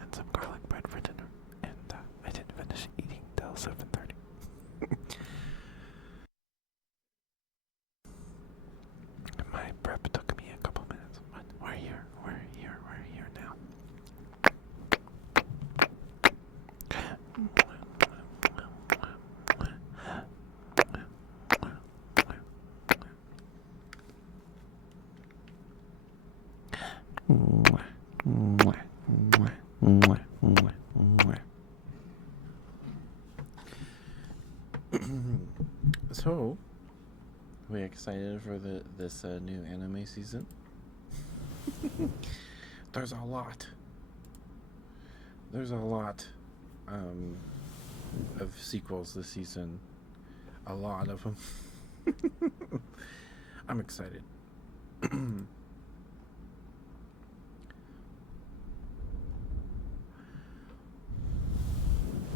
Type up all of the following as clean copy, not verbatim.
and some garlic bread for dinner. And I didn't finish eating till 7:30. My prep took me a couple minutes, but we're here now. So, we excited for this new anime season? There's a lot. There's a lot of sequels this season. A lot of them. I'm excited.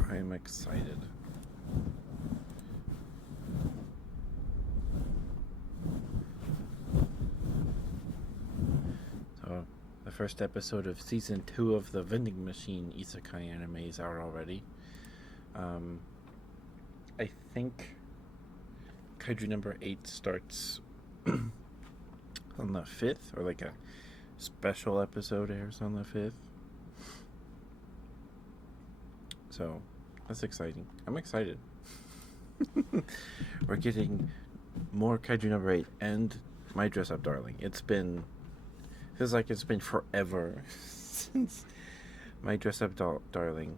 I am excited. So, the first episode of season 2 of the vending machine isekai anime is out already. I think Kaiju number 8 starts on the 5th, or like a special episode airs on the 5th. So, that's exciting. I'm excited. We're getting more Kaiju number 8 and My Dress Up Darling. Feels like it's been forever since My Dress Up Darling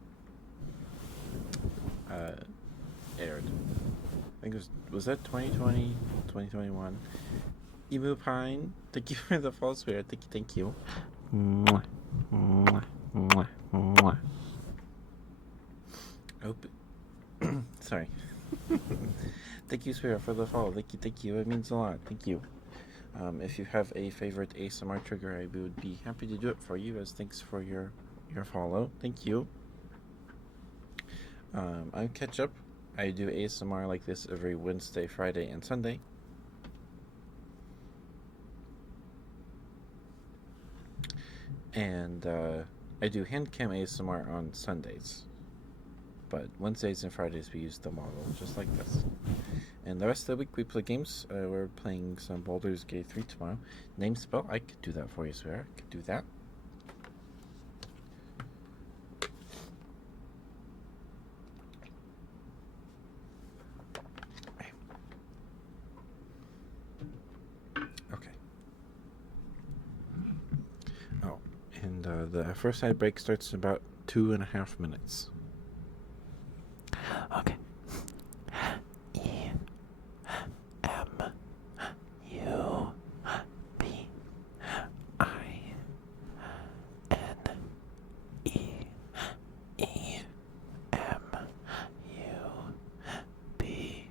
aired. I think was that 2020, 2021? Emu Pine, thank you for the false swear. Thank you. Mwah, mwah, mwah, mwah. Sorry. Thank you, Spirit, for the follow. Thank you. It means a lot. Thank you. If you have a favorite ASMR trigger, I would be happy to do it for you. As thanks for your follow. Thank you. I'm Ketchup. I do ASMR like this every Wednesday, Friday, and Sunday. And I do handcam ASMR on Sundays. But Wednesdays and Fridays we use the model, just like this. And the rest of the week we play games. We're playing some Baldur's Gate 3 tomorrow. Name spell, I could do that for you, swear. I could do that. Okay. Oh, and the first side break starts in about 2.5 minutes. Okay. E M U B I N E E M U B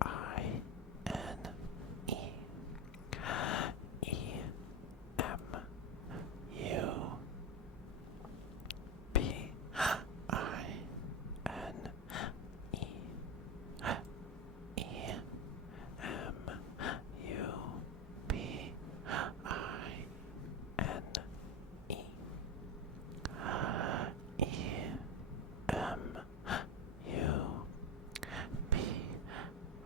I N E E M U B I N E E M U B I N E E M U B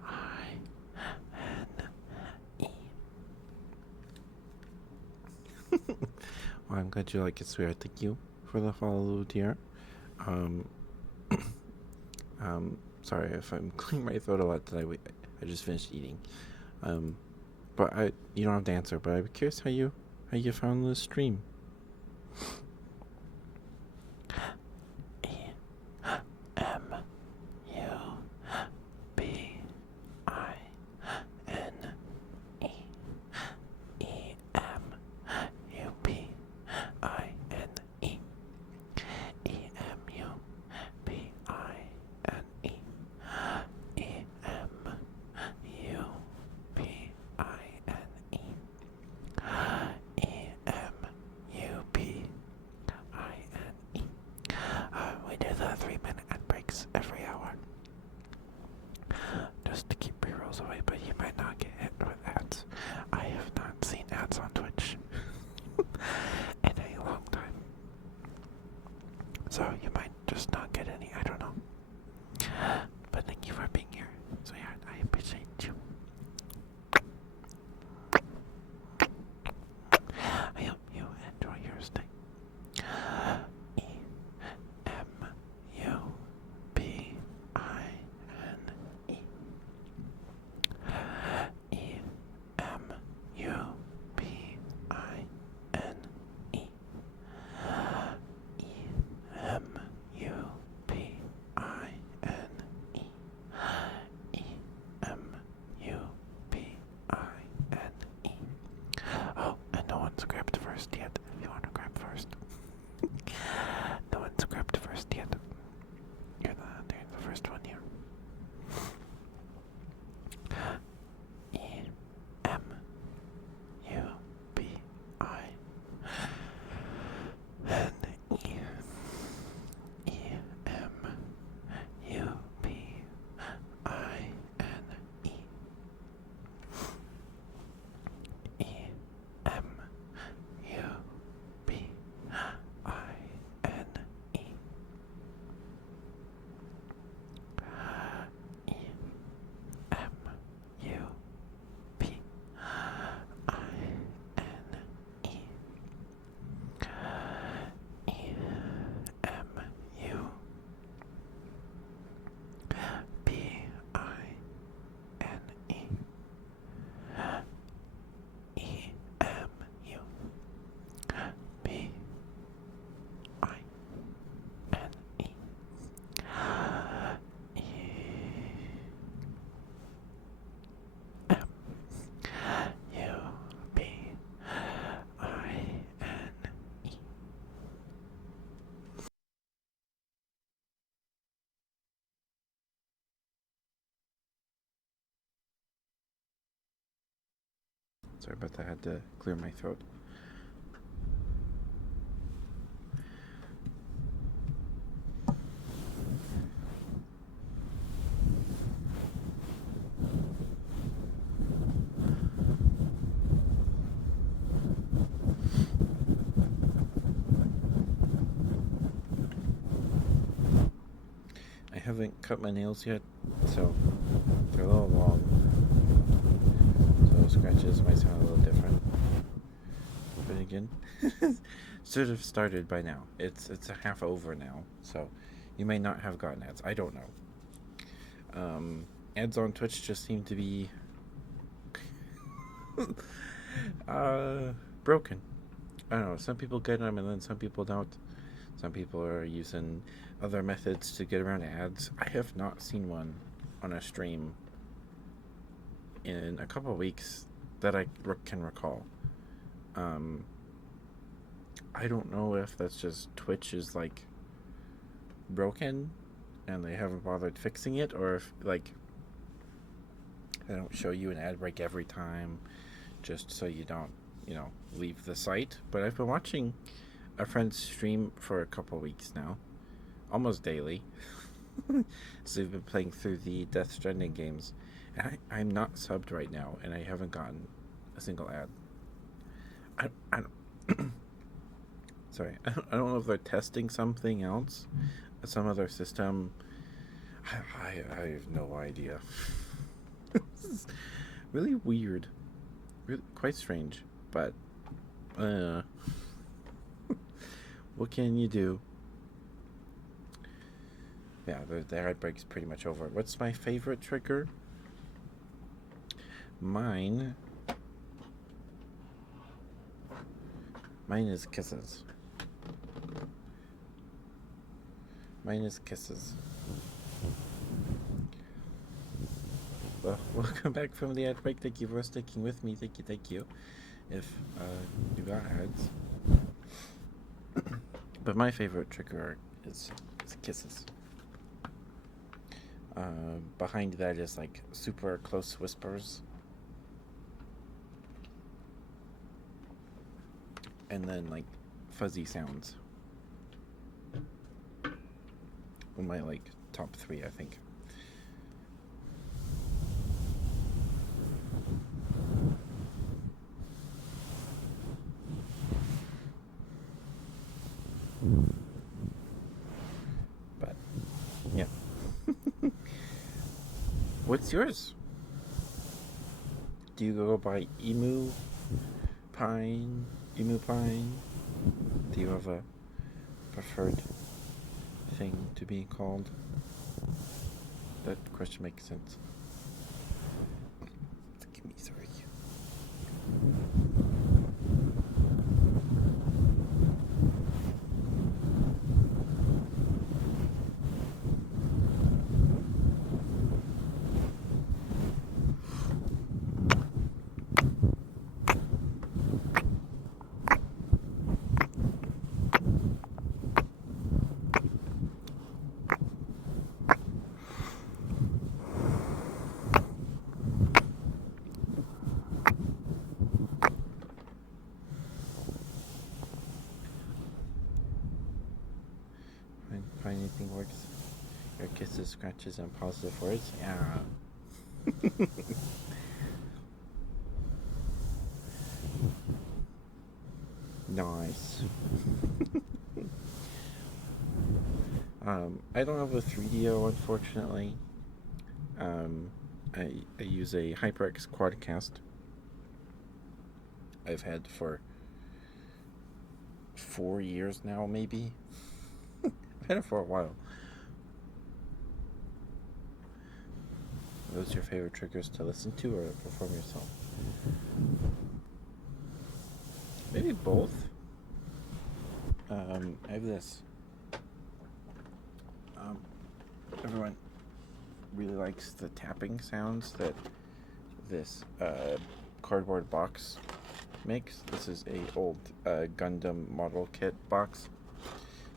I N E. Well, I'm glad you like it, sweetheart. Thank you for the follow, dear. Sorry if I'm clearing my throat a lot today. I just finished eating. But you don't have to answer. But I'm curious how you found the stream. E M U B I N E E M U B I N E E M U B I N E E M U B I N E E M U B So you might just not get any. I don't know. But thank you for being here. So yeah, I appreciate you. I hope you enjoy your stay. EMUBINE. EMUBINE. EMUBINE. Oh, and no one's grabbed first yet. If you want to grab first. No one's grabbed first yet. You're the first one here. Sorry about that. I had to clear my throat. I haven't cut my nails yet, so they're a little long. So scratches might sound a little different. But again, should have started by now. It's a half over now, so you may not have gotten ads. I don't know. Ads on Twitch just seem to be broken. I don't know. Some people get them and then some people don't. Some people are using other methods to get around ads. I have not seen one on a stream in a couple of weeks that I can recall. I don't know if that's just Twitch is like broken and they haven't bothered fixing it, or if like they don't show you an ad break every time just so you don't, leave the site. But I've been watching a friend's stream for a couple of weeks now, almost daily. So we've been playing through the Death Stranding games, and I'm not subbed right now, and I haven't gotten a single ad. I don't sorry, I don't know if they're testing something else, some other system. I have no idea. This is really weird, really quite strange, but what can you do? Yeah, the ad break's pretty much over. What's my favorite trigger? Mine is kisses. Mine is kisses. Well, welcome back from the ad break. Thank you for sticking with me. Thank you. If you got ads. But my favorite trigger is kisses. Behind that is like super close whispers. And then like fuzzy sounds. My like top 3, I think. what's yours? Do you go by Emu Pine? Emu Pine? Do you have a preferred thing to be called? That question makes sense. Give me, sorry. Find anything works? Your kisses, scratches, and positive words? Yeah. Nice. I don't have a 3DO, unfortunately. I use a HyperX Quadcast. I've had for 4 years now, maybe. I've had it for a while. Are those your favorite triggers to listen to or perform yourself? Maybe both. I have this. Everyone really likes the tapping sounds that this cardboard box makes. This is a old Gundam model kit box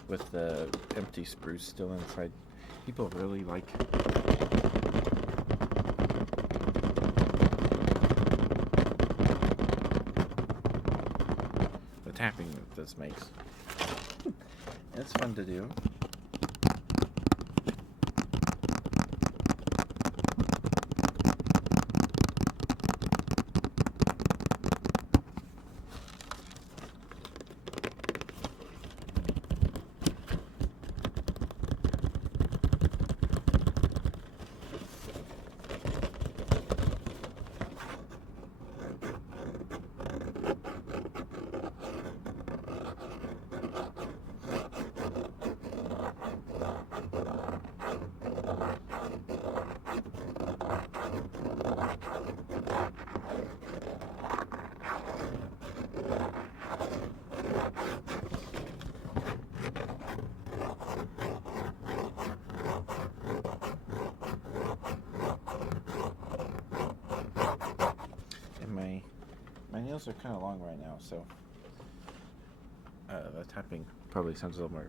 with the empty spruce still inside. People really like the tapping that this makes. It's fun to do. My nails are kind of long right now, so the tapping probably sounds a little more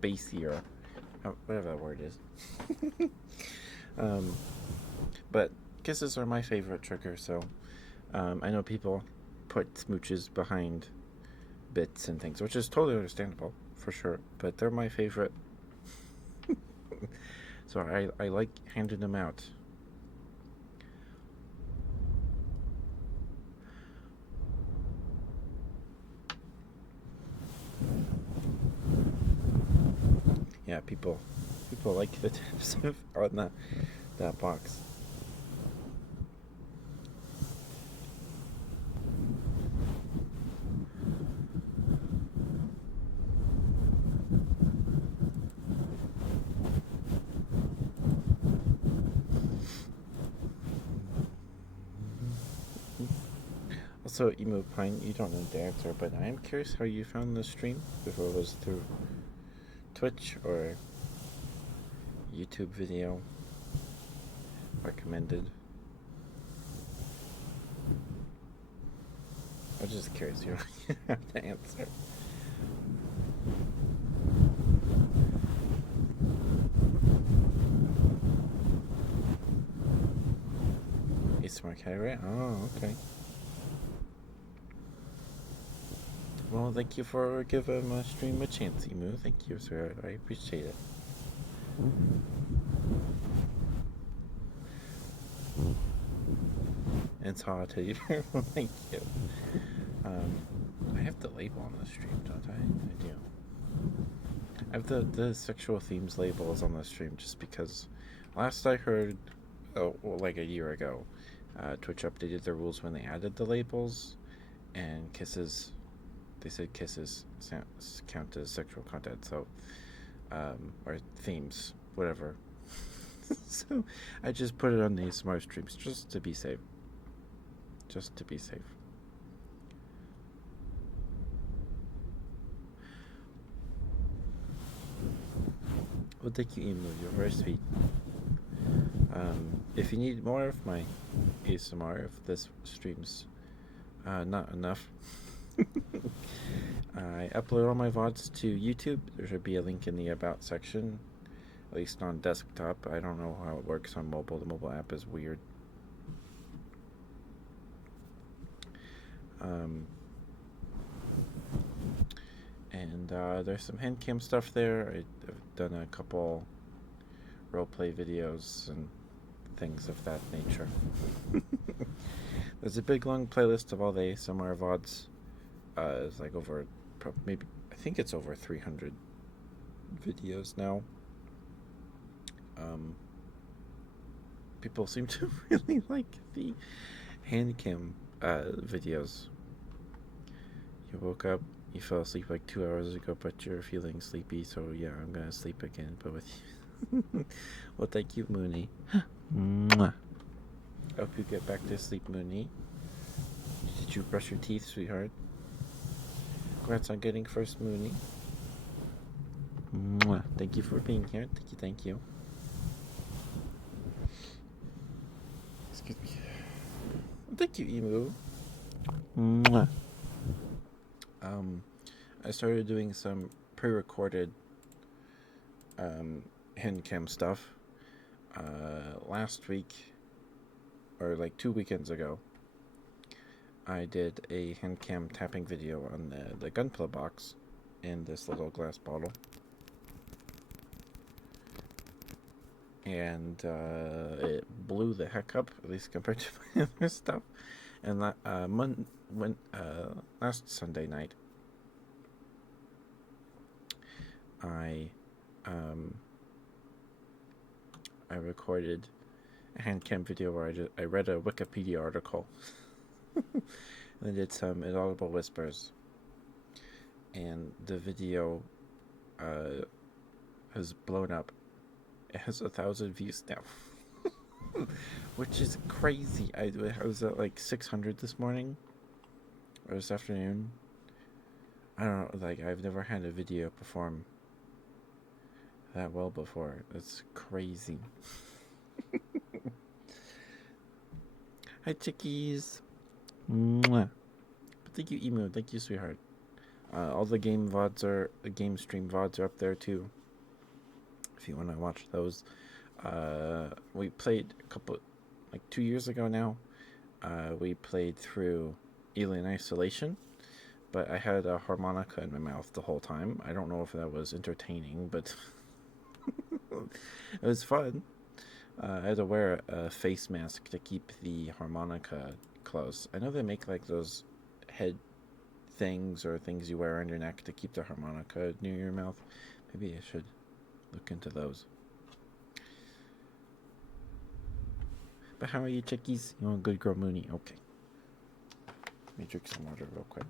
bassier, whatever that word is. But kisses are my favorite trigger, so I know people put smooches behind bits and things, which is totally understandable, for sure, but they're my favorite. So I like handing them out. Yeah, people like the tips on that box. Also, Emo Pine, you don't know the answer, but I am curious how you found the stream, if it was through Twitch or YouTube video recommended. I'm just curious, you don't have to answer. A smart category? Oh, okay. Well, thank you for giving my stream a chance, Emu. Thank you, sir. I appreciate it. And saw teddy bear. Thank you. I have the label on the stream, don't I? I do. I have the sexual themes labels on the stream just because Last I heard, oh, well, like a year ago, Twitch updated the rules when they added the labels, and kisses. They said kisses count as sexual content, so or themes, whatever. So I just put it on the smart streams just to be safe. Just to be safe. Well, thank you, Emu. You're very sweet. If you need more of my ASMR, if this stream's not enough, I upload all my VODs to YouTube. There should be a link in the About section, at least on desktop. I don't know how it works on mobile. The mobile app is weird. And there's some hand cam stuff there. I've done a couple roleplay videos and things of that nature. There's a big long playlist of all the ASMR VODs. It's like over, maybe, I think it's over 300 videos now. People seem to really like the hand cam videos. You woke up, you fell asleep like 2 hours ago, but you're feeling sleepy, so yeah, I'm gonna sleep again, but with you. Well, thank you, Mooney. Mwah. Hope you get back to sleep, Mooney. Did you brush your teeth, sweetheart? Congrats on getting first, Mooney. Mwah. Thank you for being here. Thank you. Excuse me. Thank you, Emu. Mwah. I started doing some pre-recorded hand cam stuff last week, or like 2 weekends ago. I did a hand cam tapping video on the Gunpla box in this little glass bottle. And it blew the heck up, at least compared to my other stuff. And last Sunday night, I recorded a hand cam video where I read a Wikipedia article and I did some inaudible whispers, and the video has blown up. It has 1,000 views now, which is crazy. I was at like 600 this morning or this afternoon. I don't know, like I've never had a video perform that well before. It's crazy. Hi, chickies. Mwah. But thank you, Emu. Thank you, sweetheart. All the game stream VODs are up there too, if you want to watch those. We played a couple, like 2 years ago now. We played through Alien Isolation, but I had a harmonica in my mouth the whole time. I don't know if that was entertaining, but it was fun. I had to wear a face mask to keep the harmonica close. I know they make like those head things or things you wear on your neck to keep the harmonica near your mouth. Maybe I should look into those. But how are you, chickies? You want a good girl, Mooney? Okay. Let me drink some water real quick.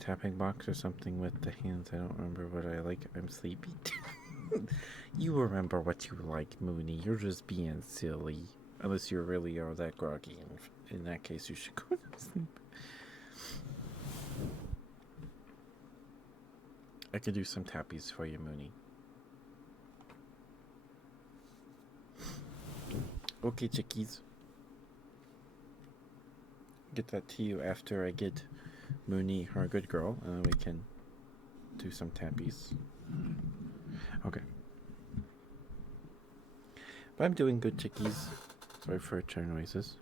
Tapping box or something with the hands. I don't remember what I like. I'm sleepy. You remember what you like, Mooney. You're just being silly. Unless you really are that groggy. In that case, you should go to sleep. I could do some tappies for you, Mooney. Okay, chickies. Get that to you after I get Mooney, her good girl, and then we can do some tappies. Okay. But I'm doing good, chickies. Sorry for turn noises.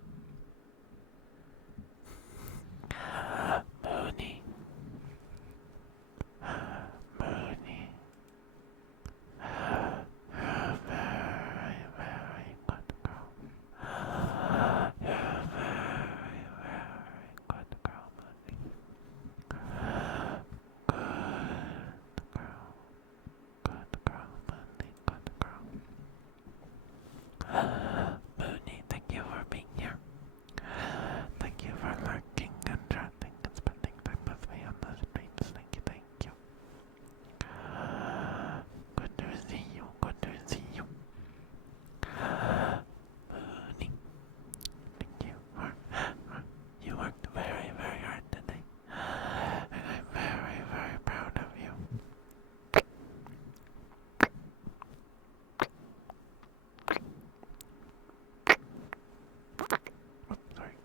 Mooney. Mooney. You're very, very good girl. You're very, very good girl, Mooney. Good girl. Good girl, Mooney. Good girl. Mooney, thank you for being here. Thank you for lurking and chatting and spending time with me on the streams. Thank you, thank you. Good to see you, good to see you. Mooney, thank you for, you worked very, very hard today. And I'm very, very proud of you. Sorry.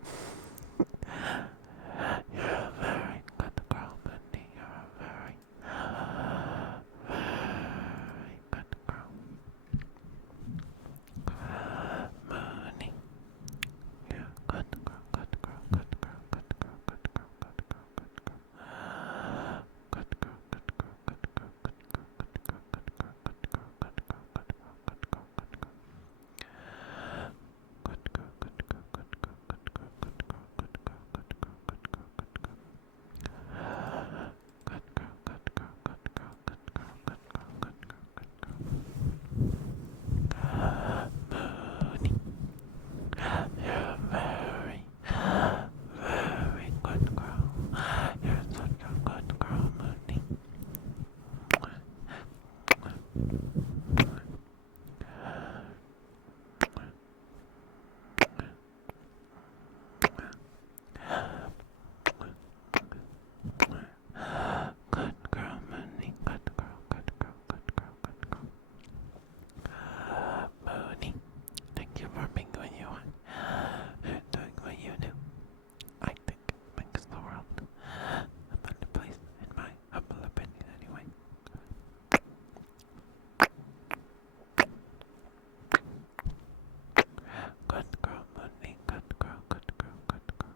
You're a very good girl, Mooney. You're a very, very good girl. Mooney. You're a good girl, good girl, good girl, good girl, good girl, good girl, good girl. Good girl, good girl, good girl, good girl, good girl, good girl, good girl, good girl, good girl, good girl, good girl. Good girl, good girl, good girl, good girl, good girl, good girl, good girl, good girl, good girl. Good girl, good girl, good girl, good girl, good girl, good girl, good girl. Mooney, you're a very, very good girl. You're such a good girl, Mooney. Good girl, Mooney. Good girl, good girl, good girl, good girl. Mooney, thank you for being who you are and doing what you do. I think it makes the world a better place, in my humble opinion, anyway. Good girl, Mooney. Good girl, good girl, good girl.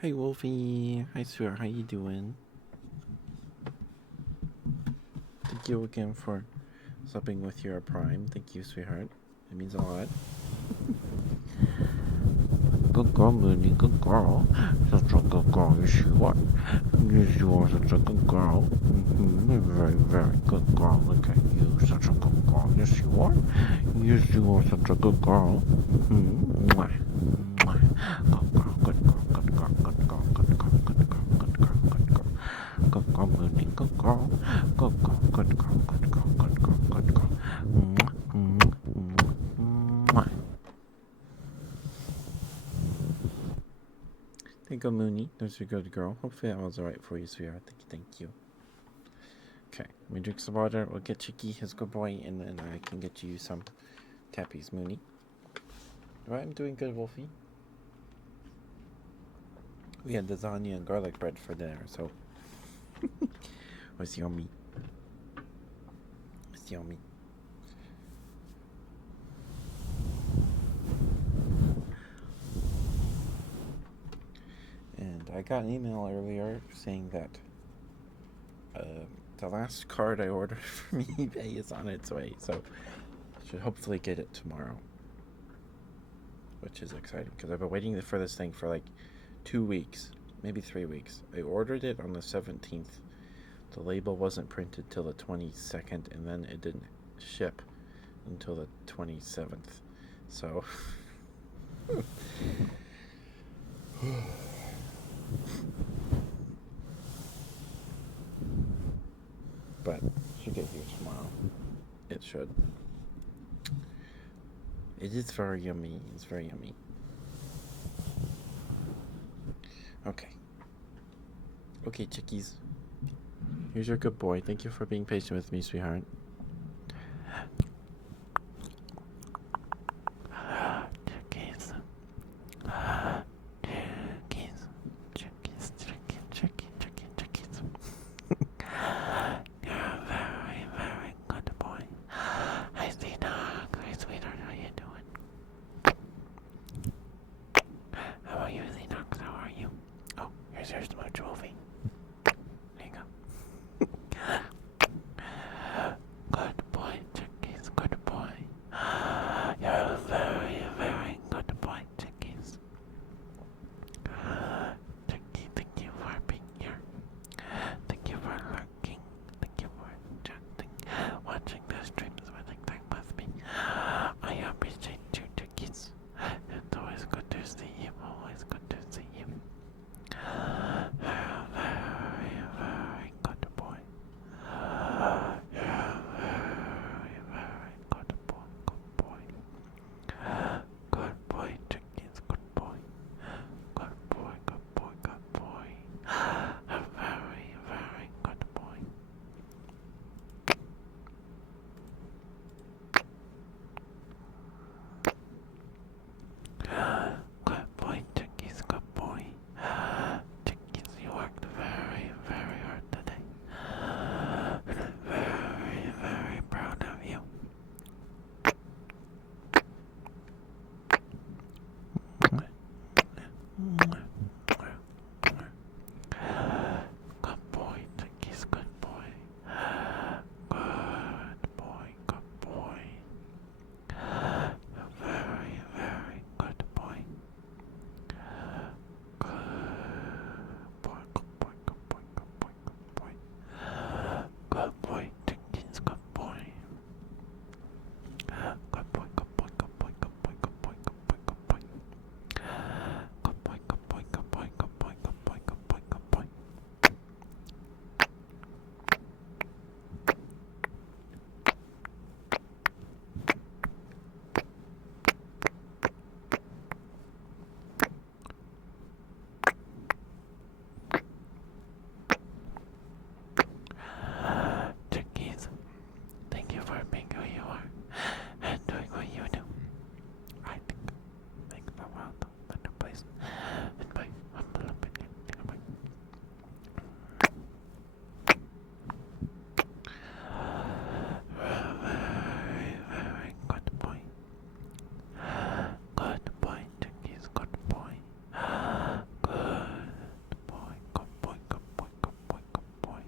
Hey, Wolfie. Hi, sweetheart. How you doing? Thank you again for subbing with your Prime. Thank you, sweetheart. It means a lot. Good girl, Mooney. Good girl. Such a good girl. Yes, you are. Yes, you are such a good girl. Very, very good girl. Look at you. Such a good girl. Yes, you are. Yes, you are such a good girl. Mwah. Mwah. Good girl, good girl, good girl, good girl, good girl, good girl, good girl, good girl. Good girl, Mooney. Good girl. Good girl, good girl, good girl, good girl, good girl. Mwah. Mwah. Mwah. There you go, Mooney. There's your good girl. Hopefully that was alright for you, sweetheart. Thank you. Okay, let me drink some water. We'll get Chicky, his good boy, and then I can get you some tappies, Mooney. Alright, I'm doing good, Wolfie. We had lasagna and garlic bread for dinner, so it was yummy. It's yummy. And I got an email earlier saying that the last card I ordered from eBay is on its way, so I should hopefully get it tomorrow, which is exciting because I've been waiting for this thing for like 2 weeks, maybe 3 weeks. I ordered it on the 17th. The label wasn't printed till the 22nd, and then it didn't ship until the 27th. So but it should get here tomorrow. It should. It is very yummy. It's very yummy. Okay. Okay, chickies. Here's your good boy. Thank you for being patient with me, sweetheart. Chickies. Which movie? There you go. Good boy, Chickies. Good boy. You're a very, very good boy, Chickies. Chicky, thank you for being here. Thank you for lurking. Thank you for chatting, watching the streams, spending time with me. I appreciate you, Chickies. It's always good to see you. Always good to see you. You're a very, very good boy. You're a very, very good boy. Good boy. Good boy, Chickies. Good boy. Good boy, good boy, good boy. A very, very good boy. Good boy, Chickies, good boy. Chickies, you worked very, very hard today. And I'm very, very proud of you. Good boy, Chickies, good boy. Good boy, good boy. A very, very good boy. Good boy, good boy, good boy, good boy, good boy. Good boy, Chickies, good boy. Good boy, good boy, good boy, good boy, good boy, good boy, good boy. Good boy, good boy, good boy, good boy, good boy, good boy, good boy. Chickies, thank you for being who you are and doing what you do. I think the world a better place. In my humble opinion, very, very good boy. Good boy, Chickies, good boy. Good boy, good boy, good boy, good boy, good boy.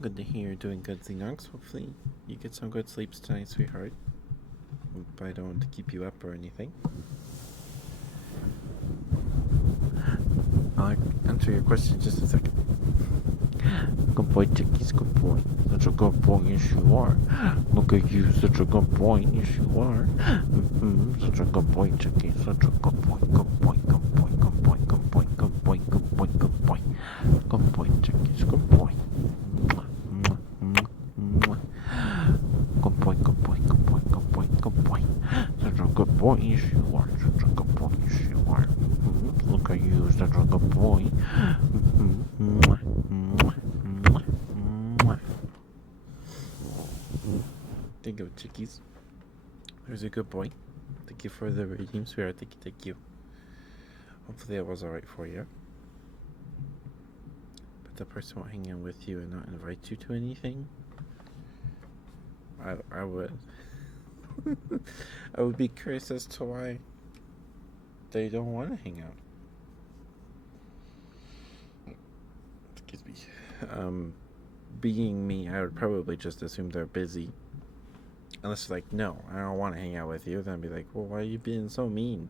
Good to hear you're doing good, Xenox. Hopefully you get some good sleeps tonight, sweetheart. Hope I don't want to keep you up or anything. I'll answer your question in just a second. Good boy, Chickies, good boy. Such a good boy, yes you are. Look at you, such a good boy, yes you are. Such a good boy, Chickies, such a good boy, good boy, good boy, good boy, good boy, good boy, good boy, good boy. Good boy, Chickies, good boy. Good boy, good boy, good boy, good boy, good boy. Such a good boy, yes you are. Such a good boy, yes you are. Look at you, such a good boy. There you go, Chickies. There's a good boy. Thank you for the redeem, sweetheart. Thank you. Hopefully that was alright for you. But the person won't hang in with you and not invite you to anything. I would I would be curious as to why they don't want to hang out. Excuse me. Being me, I would probably just assume they're busy. Unless they're like, no, I don't want to hang out with you. Then I'd be like, well, why are you being so mean?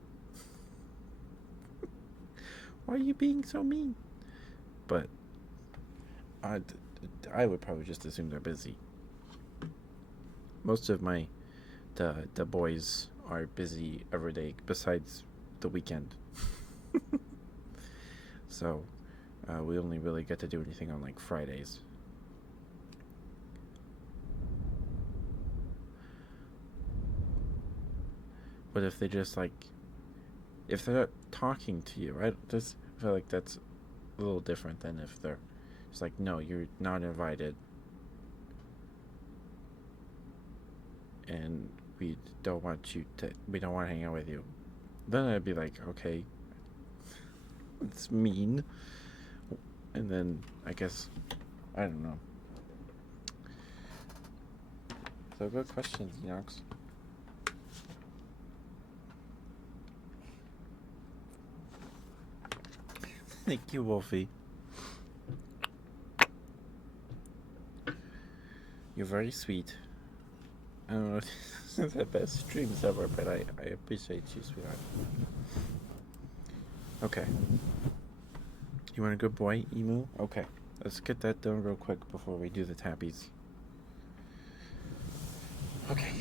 Why are you being so mean? But I would probably just assume they're busy. Most of the boys are busy every day besides the weekend. So we only really get to do anything on like Fridays. But if they just like, if they're not talking to you, I just feel like that's a little different than if they're just like, no, you're not invited. And we don't want to hang out with you. Then I'd be like, okay, it's mean. And then I guess, I don't know. So good questions, Enox. Thank you, Wolfie. You're very sweet. I don't know if this is the best streams ever, but I appreciate you, sweetheart. Okay. You want a good boy, Emu? Okay. Let's get that done real quick before we do the tappies. Okay.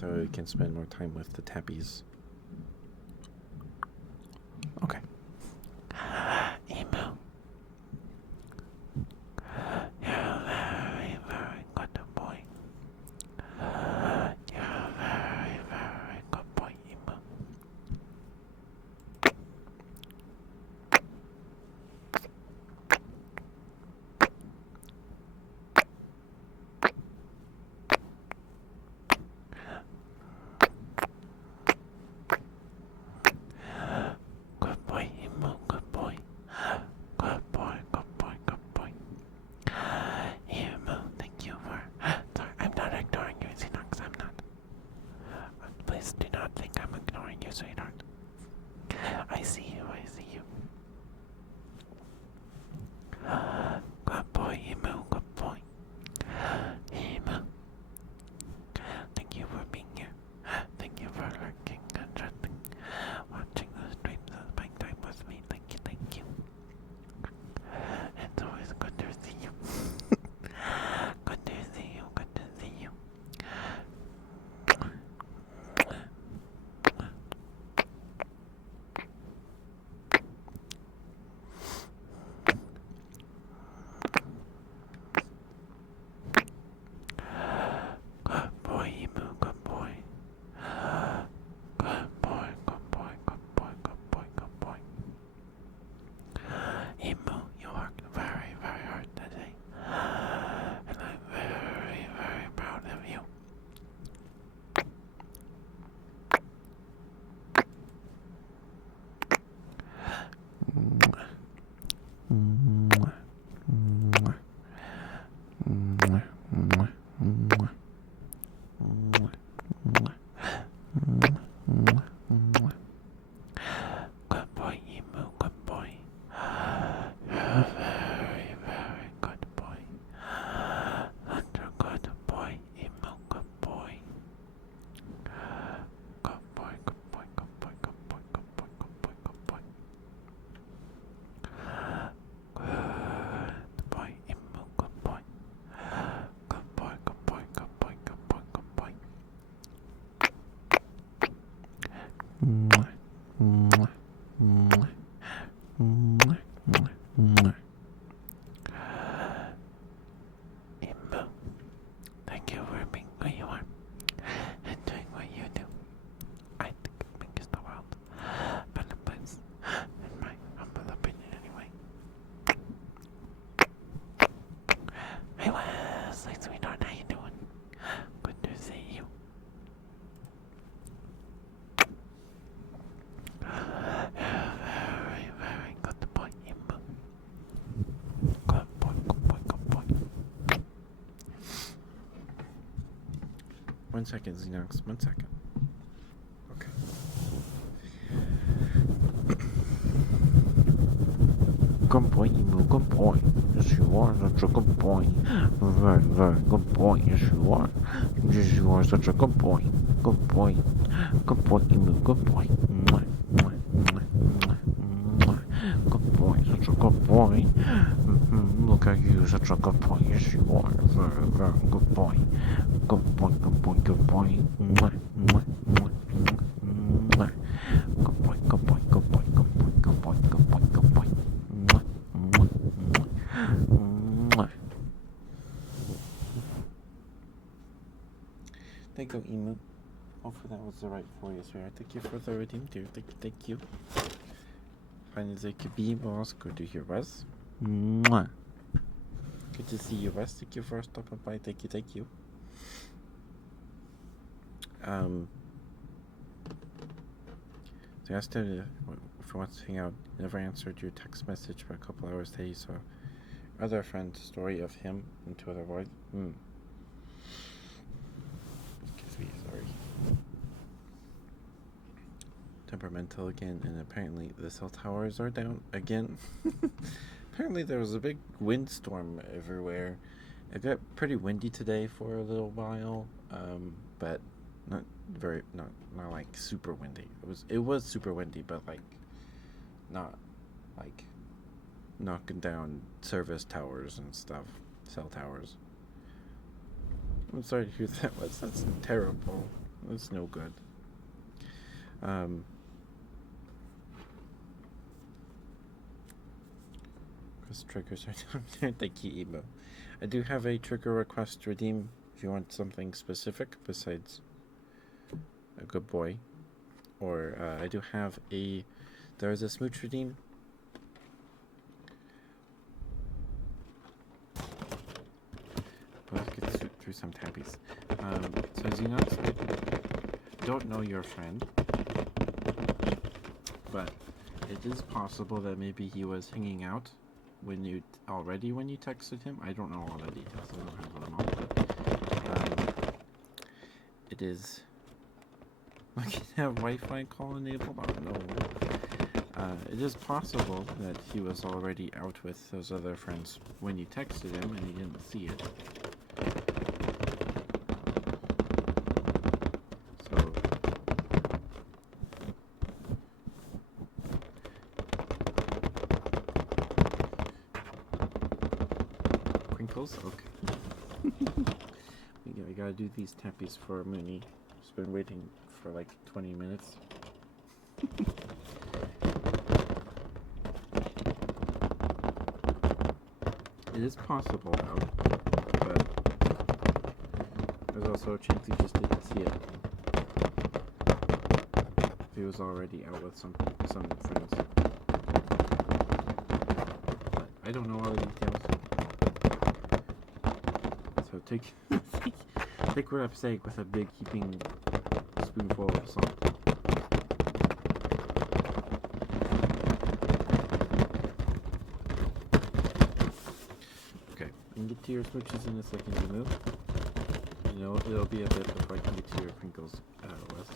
So we can spend more time with the tappies. Okay. Emu. You're a very, very good boy. You're a very, very good boy, Emu. Good boy, Emu. Good boy. Good boy, good boy, good boy. Emu, thank you for... Sorry, I'm not ignoring you, Xenox, I'm not. Please do not think I'm ignoring you, sweetheart. I see you, I see you. Good boy, Emu, good boy. Emu. Thank you for being here. Thank you for lurking and trusting, watching the streams and spending time with me. Thank you, thank you. It's always good to see you. Good to see you, good to see you. Good boy, Emu, good boy. Good boy, good boy, good boy, good boy, good boy. Emu, you worked very, very hard today. And I'm very, very proud of you. Good boy, Emu, good boy. You're a very, very good boy. Such a good boy, Emu, good boy. Good boy, good boy, good boy, good boy, good boy, good boy, good boy. Good boy, Emu, good boy. Good boy, good boy, good boy, good boy, good boy. Mwah, mwah, mwah, mwah, mwah, mwah. Emu, thank you for being who you are and doing what you do. I think it makes the world a better place, in my humble opinion anyway. Hey Wesley, sweetheart, how you doing? Good to see you. Very, very good boy, Emu. Good boy, good boy, good boy. 1 second, Xenox. 1 second. Okay. Good boy, Emu, good boy. Yes, you are such a good boy. Very, very good boy. Yes, you are. Yes, you are such a good boy. Good boy. Good boy, Emu, good boy. Mwah, mwah, mwah, mwah, mwah. Good boy, such a good boy. Look at you, such a good boy. Yes, you are. Very, very good boy. Good boy, good boy, good boy. Mwah, mwah, mwah, mwah, mwah. Good boy, good boy, good boy, good boy, good boy, good boy, good boy. Mwah, mwah, mwah, mwah. Thank you, Emu. Hopefully that was the right for you, sweetheart. Thank you for the redeem, dear. Thank you. Finally, they could be boss. Good to hear us. Mwah. Good to see you, Russ. Thank you for stopping by. Thank you, thank you. So I asked him if he wants to hang out. Never answered your text message for a couple hours today, so other friend's story of him and two other boys. Excuse me, sorry. Temperamental again, and apparently the cell towers are down again. Apparently there was a big windstorm everywhere. It got pretty windy today for a little while, but not like super windy. It was super windy, but like not like knocking down service towers and stuff, cell towers. I'm sorry to hear that. That's terrible. That's no good. Because triggers are down there. Thank you, Emo. I do have a trigger request to redeem if you want something specific besides a good boy. Or I do have there's a smooch redeem. Let's get through some tabbies. So Xenox, I don't know your friend, but it is possible that maybe he was hanging out when you texted him. I don't know all the details. I don't have them all, but it is. I can have Wi-Fi call enabled. I don't know. It is possible that he was already out with those other friends when you texted him and he didn't see it. So crinkles. Okay. We gotta do these tappies for Mooney. He's been waiting for like 20 minutes. It is possible out, but there's also a chance he just didn't see it. He was already out with some friends. But I don't know all the details. So take what I'm saying with a big heaping spoonful of salt. Okay, I can get to your smooches in a second, you move. You know, it'll be a bit before I can get to your crinkles, Wes.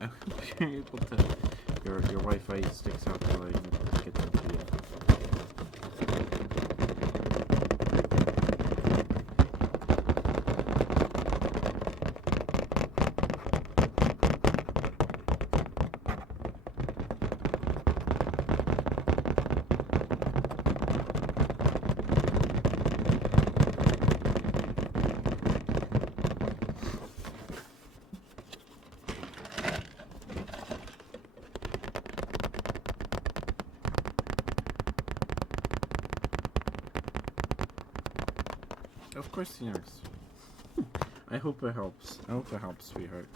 I hope you're able to, your Wi-Fi sticks out till I can get them to you. Of course, yes. I hope it helps. I hope it helps, sweetheart.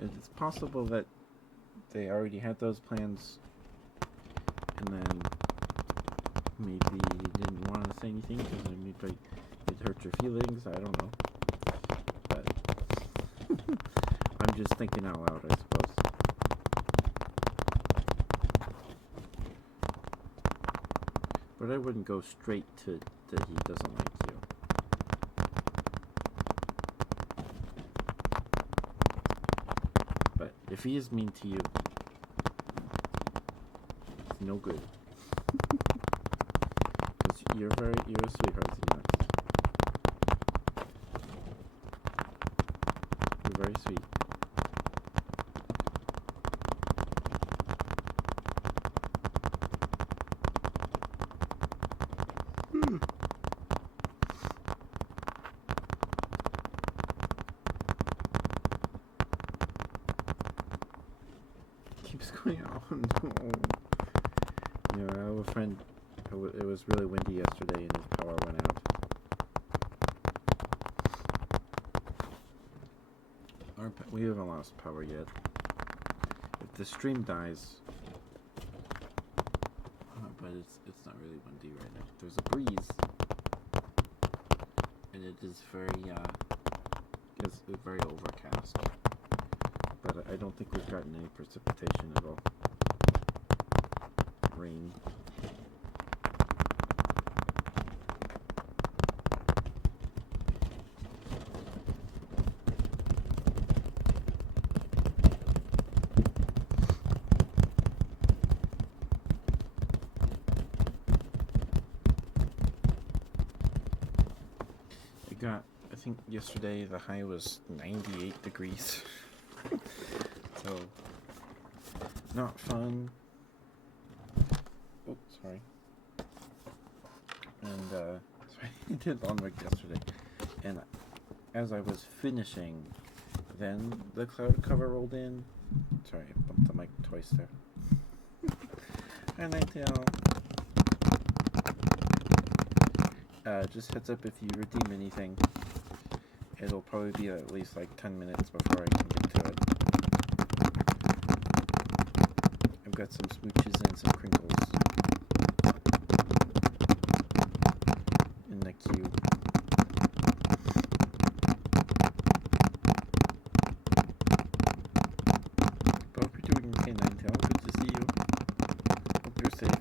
It's possible that they already had those plans and then maybe you didn't want to say anything because maybe it hurt your feelings. I don't know. But I'm just thinking out loud, I suppose. But I wouldn't go straight to that he doesn't like you. But if he is mean to you, it's no good. Because you're a sweetheart, Xenox. You're very sweet. Keeps going on. You know, I have a friend. It was really windy yesterday, and his power went out. We haven't lost power yet. If the stream dies, but it's not really windy right now. There's a breeze, and it is very it's very overcast. but I don't think we've gotten any precipitation at all. Rain. I think yesterday the high was 98 degrees. So, not fun. Oh, sorry. And, sorry, I did lawn work yesterday. And as I was finishing, then the cloud cover rolled in. Sorry, I bumped the mic twice there. And I tell. Just heads up, if you redeem anything, it'll probably be at least like 10 minutes before I can get to it. I've got some smooches and some crinkles in the queue. But hope you're doing okay, Ninetale. Good to see you. Hope you're safe.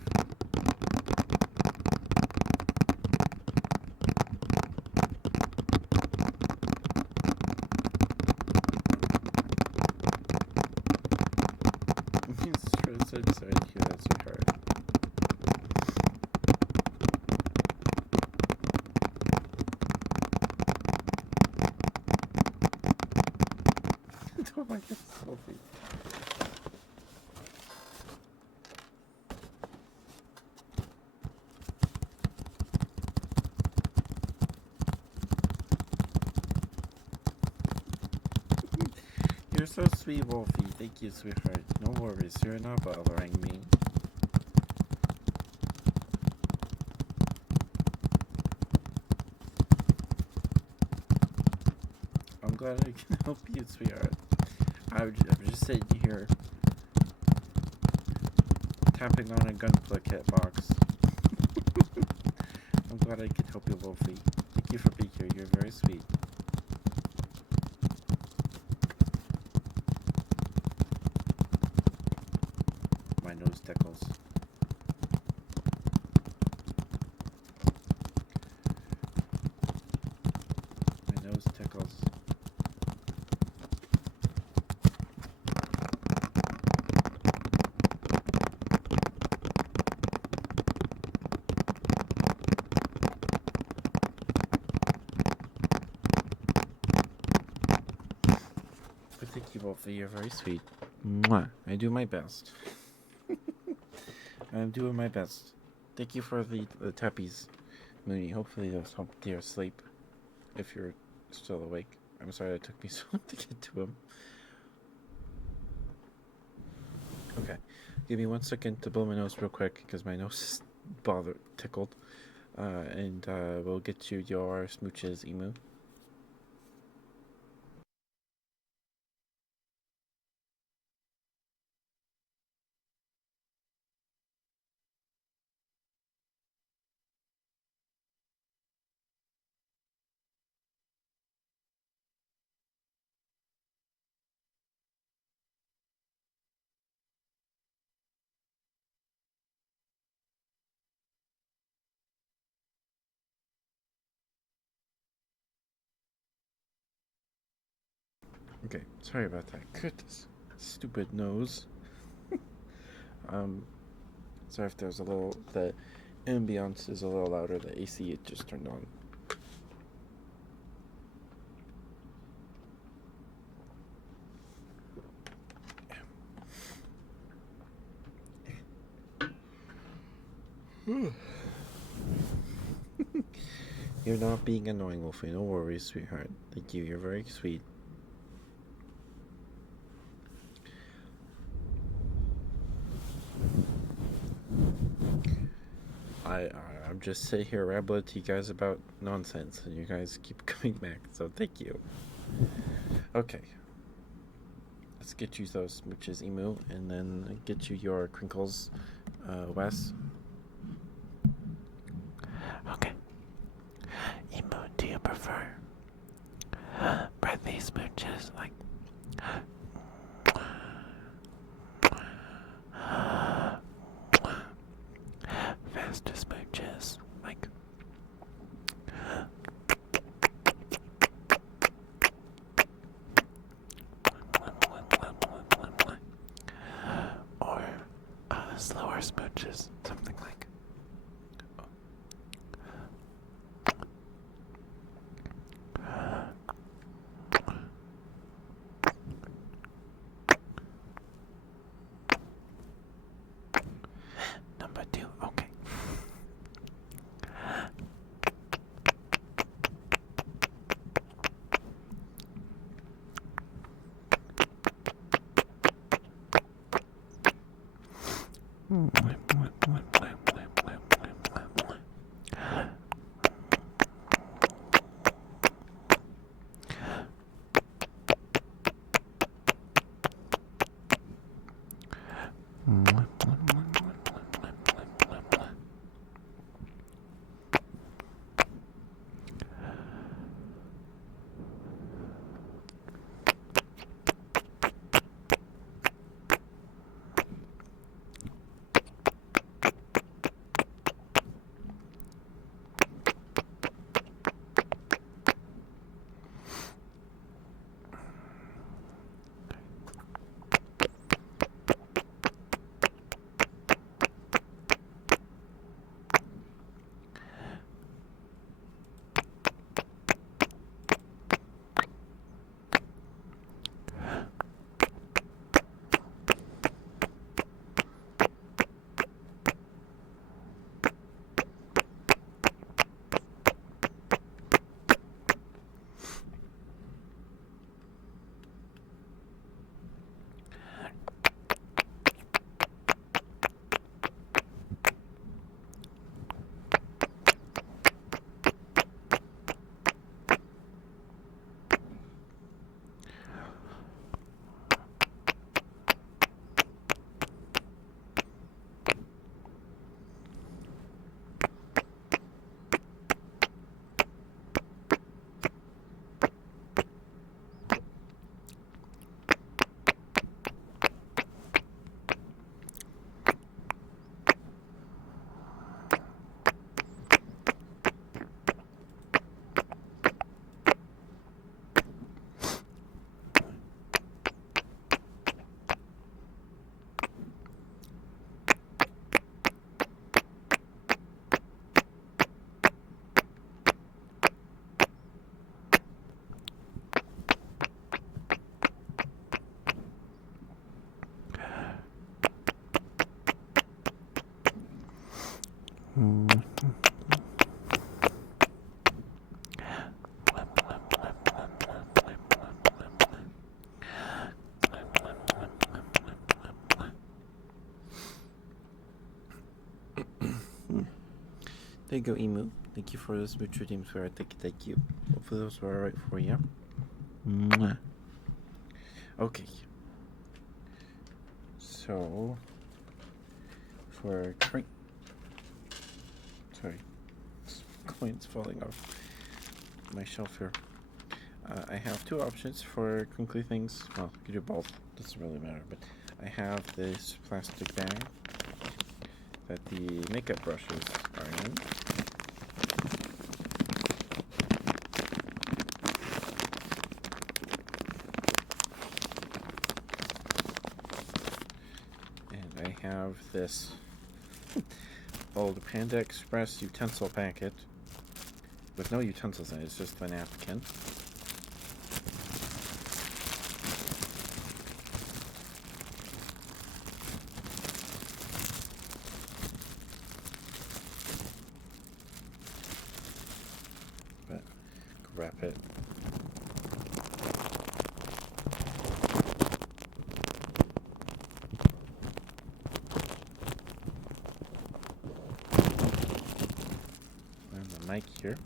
Sorry to hear that, sweetheart. Oh my God, Sophie. You're so sweet, Wolfie. Thank you, sweetheart. No worries, you're not bothering me. I'm glad I can help you, sweetheart. I'm just sitting here tapping on a gunpla kit box. I'm glad I could help you, Wolfie. Thank you for being here. You're very sweet. My nose tickles. My nose tickles. But thank you, Wolfie. You're very sweet. Mwah. I do my best. I'm doing my best. Thank you for the tappies, Mooney. Hopefully those help your sleep if you're still awake. I'm sorry it took me so long to get to him. Okay, give me 1 second to blow my nose real quick because my nose is tickled. And we'll get you your smooches, Emu. Okay, sorry about that. Goodness, stupid nose. Sorry if there's a little, the ambiance is a little louder. The AC it just turned on. You're not being annoying, Wolfie. No worries, sweetheart. Thank you. You're very sweet. I'm just sitting here rambling to you guys about nonsense, and you guys keep coming back. So thank you. Okay. Let's get you those smooches, Emu, and then get you your crinkles, Wes. Okay. Emu, do you prefer breathy smooches like more smooches. Something like. Number 2, okay. There you go, Emu. Thank you for those mutual dreams where thank you. Hopefully those were alright for you. Mwah. Okay. So for sorry, coins falling off my shelf here. I have two options for crinkly things. Well, you can do both. Doesn't really matter. But I have this plastic bag that the makeup brushes are in. And I have this old Panda Express utensil packet with no utensils in it. It's just a napkin. Wrap it. And the mic here.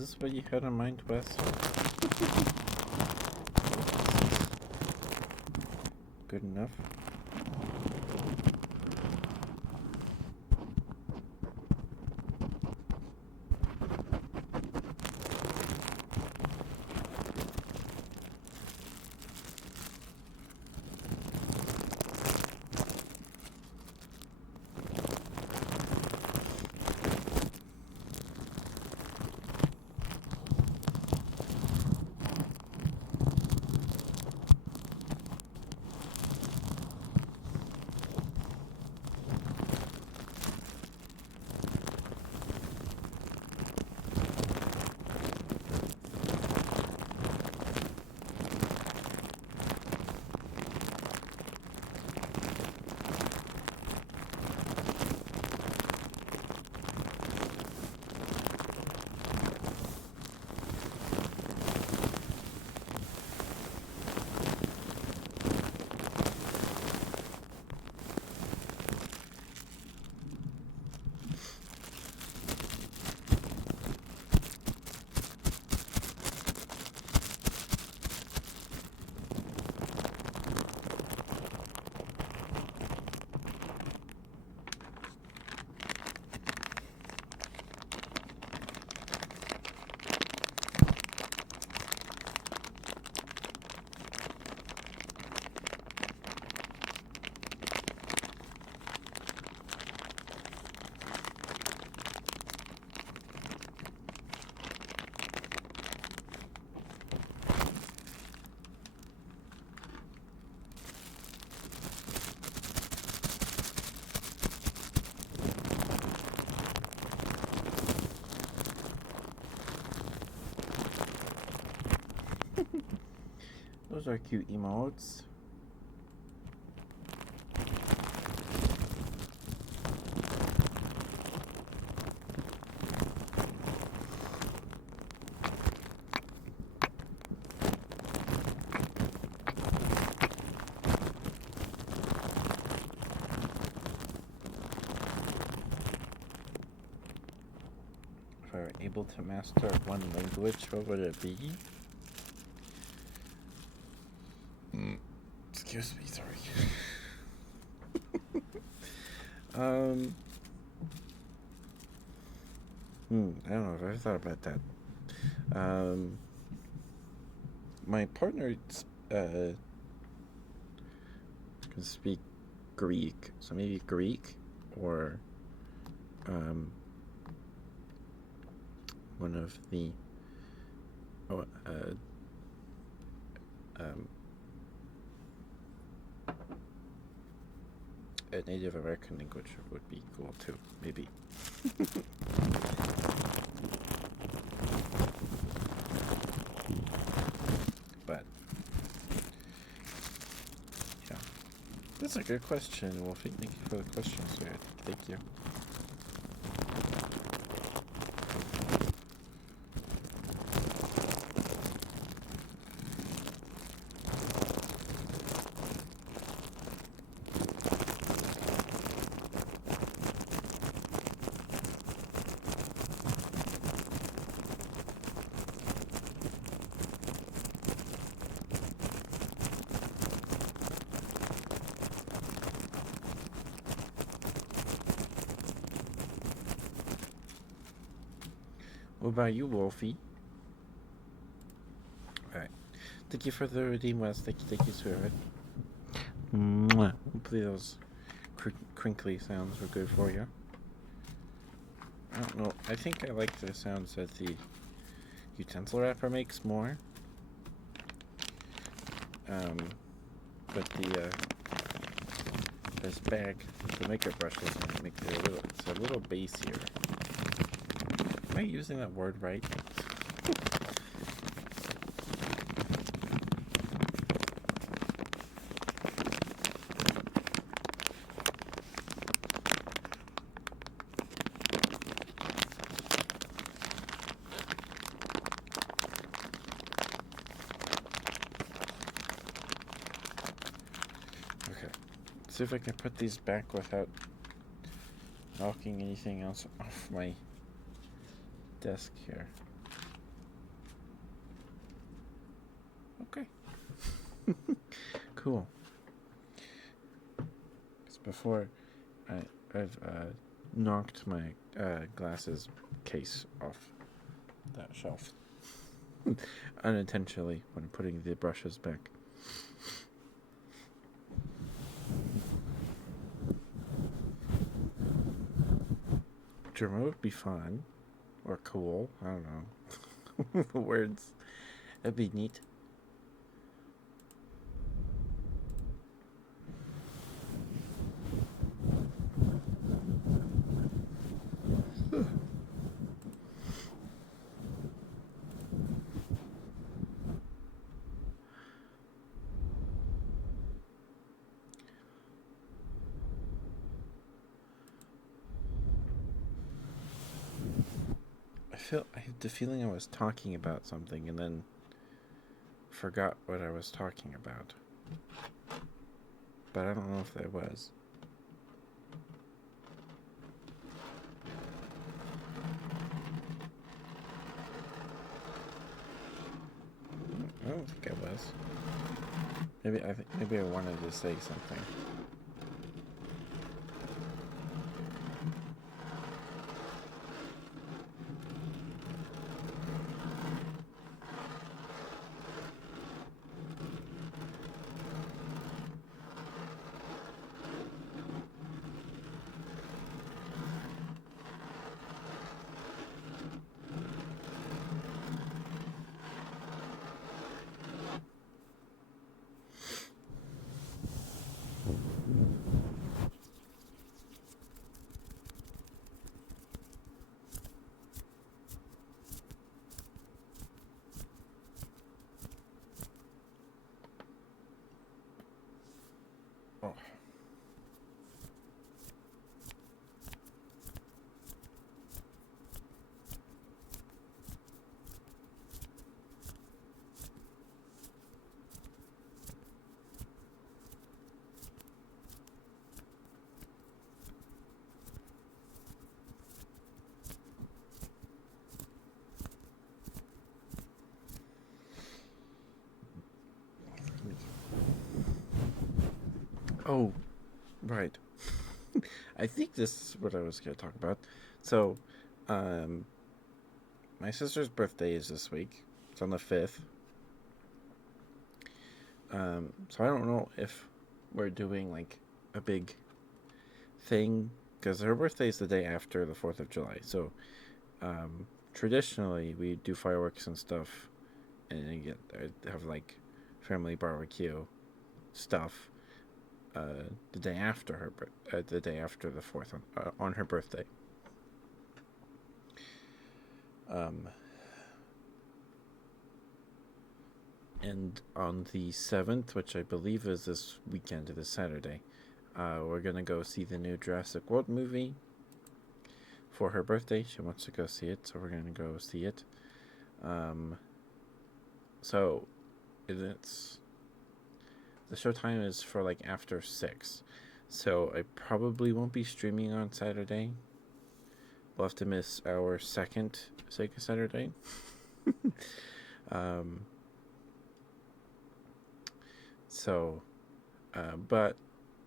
Is this what you had in mind, Wes? Good enough? Those are cute emotes. If I were able to master one language, what would it be? Excuse me, sorry. I don't know if I ever thought about that. My partner can speak Greek, so maybe Greek or one of the a Native American language would be cool too, maybe. But yeah, that's a good question, Wolfie. Thank you for the question, sir. Thank you. What about you, Wolfie? Alright. Thank you for the redeem, Wes. Thank you, sweetheart. Mwah. Hopefully those crinkly sounds were good for you. I don't know. I think I like the sounds that the utensil wrapper makes more. But this bag, the makeup brushes, make it it's a little bassier. Am I using that word right? Okay. See if I can put these back without knocking anything else off my desk here. Cool. It's before I've knocked my glasses case off that shelf unintentionally when putting the brushes back. Drama would be fun or cool. I don't know. The words. That'd be neat. I had the feeling I was talking about something and then forgot what I was talking about. But I don't know if that was. I don't think I was. Maybe I wanted to say something. Oh. Oh, right. I think this is what I was going to talk about. So, um, my sister's birthday is this week. It's on the 5th. So I don't know if we're doing like a big thing because her birthday is the day after the 4th of July. So, traditionally we do fireworks and stuff, and have like family barbecue stuff the day after the day after the 4th on her birthday. And on the 7th, which I believe is this weekend, this Saturday, we're gonna go see the new Jurassic World movie for her birthday. She wants to go see it, so we're gonna go see it. So it's the showtime is for like after 6, so I probably won't be streaming on Saturday. We'll have to miss our second Sega Saturday. But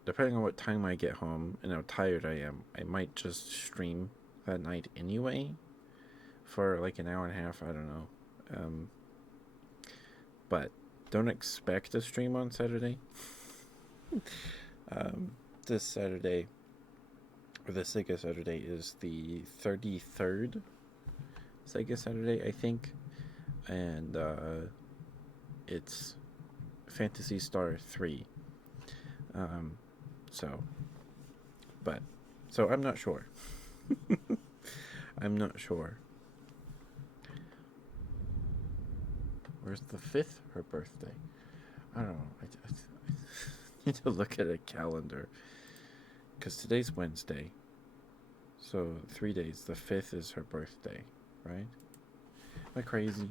depending on what time I get home and how tired I am, I might just stream that night anyway for like an hour and a half. I don't know. But don't expect a stream on Saturday. This Saturday, or the Sega Saturday, is the 33rd Sega Saturday, I think. And it's Phantasy Star 3. So I'm not sure. I'm not sure. Where's the 5th, her birthday? I don't know. I need to look at a calendar. Because today's Wednesday. So 3 days. The 5th is her birthday, right? Am I crazy?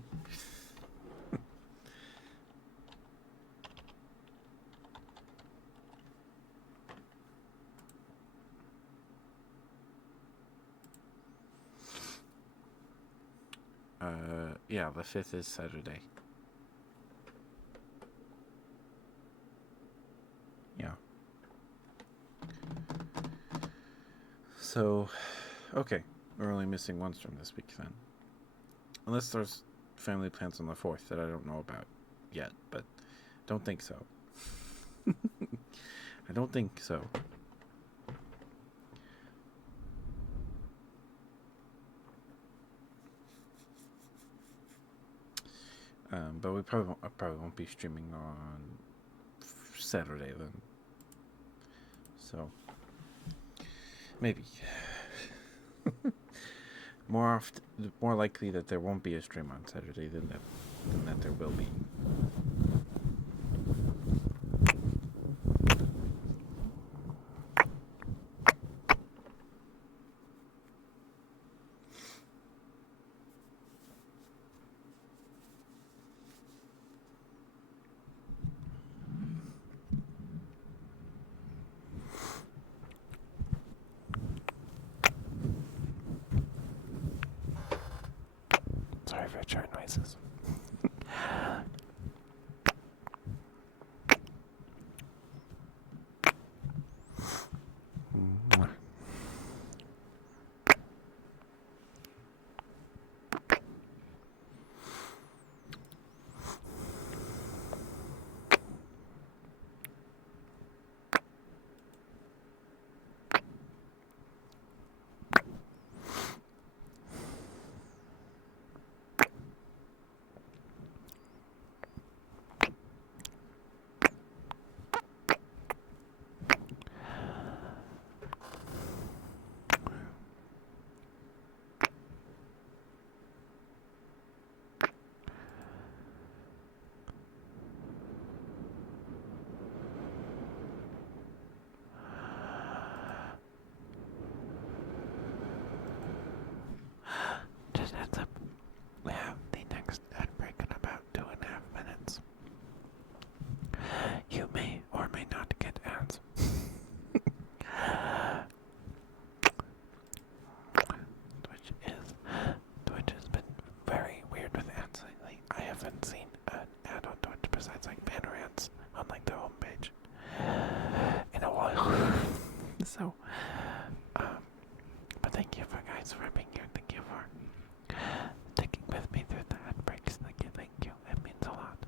Yeah, the 5th is Saturday. So, okay, we're only missing one stream this week then. Unless there's family plans on the 4th that I don't know about yet, but don't think so. I don't think so. But I probably won't be streaming on Saturday then. So maybe more likely that there won't be a stream on Saturday than that there will be. Sorry for chair noises. Just heads up, we have the next ad break in about 2.5 minutes. You may or may not get ads. Twitch has been very weird with ads lately. I haven't seen an ad on Twitch besides like banner ads on like the homepage in a while. So, but thank you for guys for being here. Thank you for sticking with me through the ad breaks. Thank you. It means a lot.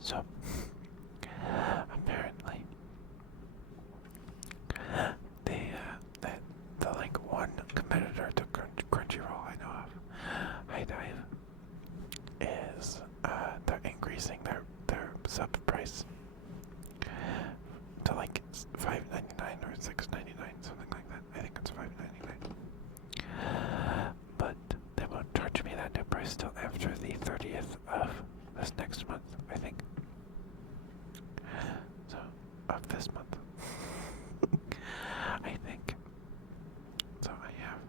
So, apparently, the like one competitor to Crunchyroll I know of, High Dive, is they're increasing their sub price to like $5.99 or $6.99, something like that. I think it's $5.99. But they won't charge me that new price till after the 30th of this next month, I think. So, of this month. I think. So I have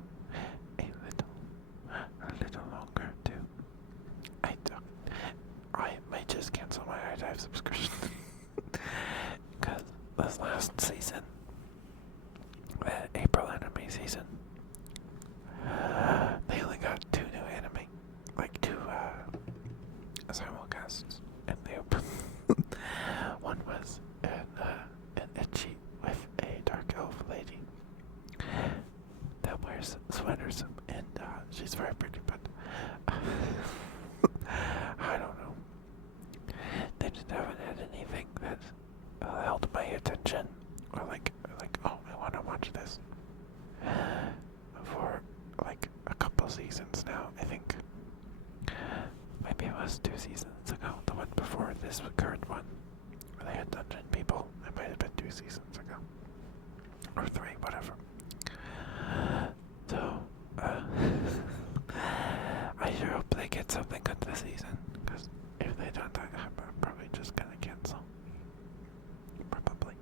was 2 seasons ago. The one before this current one, where they had dungeon people. It might have been 2 seasons ago. Or 3, whatever. So, I sure hope they get something good this season. Because if they don't, I'm probably just gonna cancel. Probably.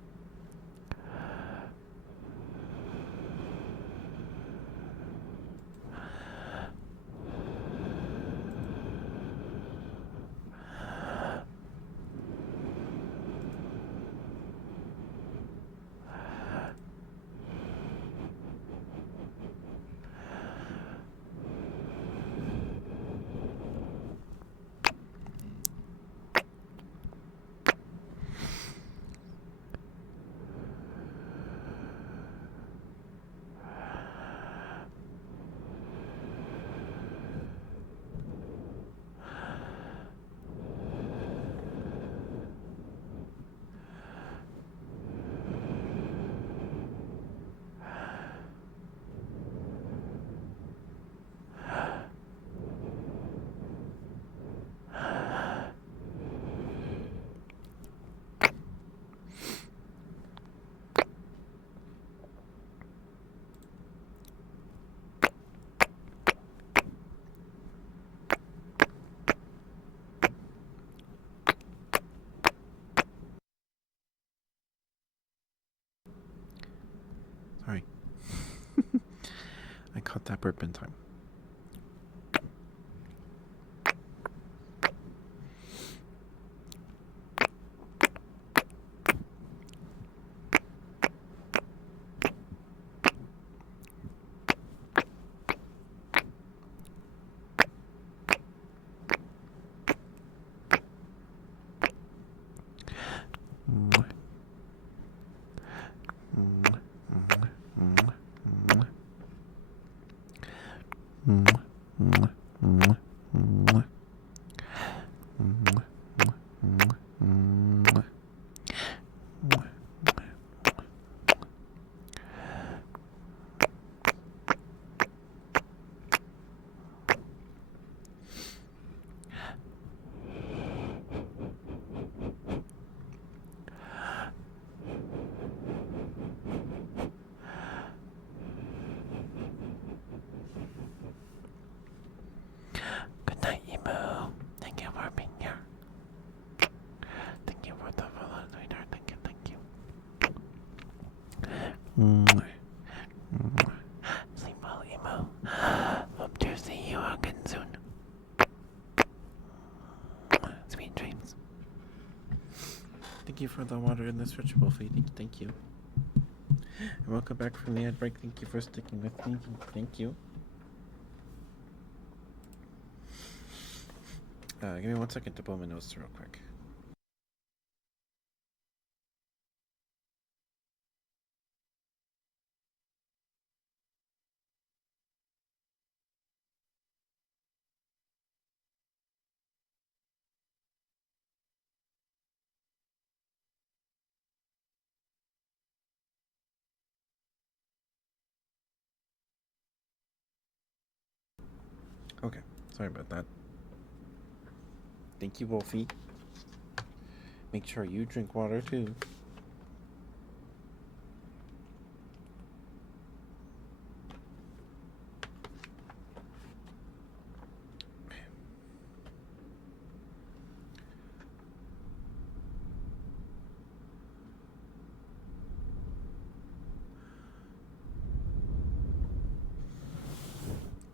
Sorry. I caught that burp in time. Good night, Emo. Thank you for being here. Thank you for the follow, sweetheart. Thank you, thank you. Sleep well, Emo. Hope to see you again soon. Sweet dreams. Thank you for the water in this ritual feed. Thank you. And welcome back from the ad break. Thank you for sticking with me. Thank you. Give me 1 second to pull my notes real quick. Okay, sorry about that. Thank you, Wolfie. Make sure you drink water too.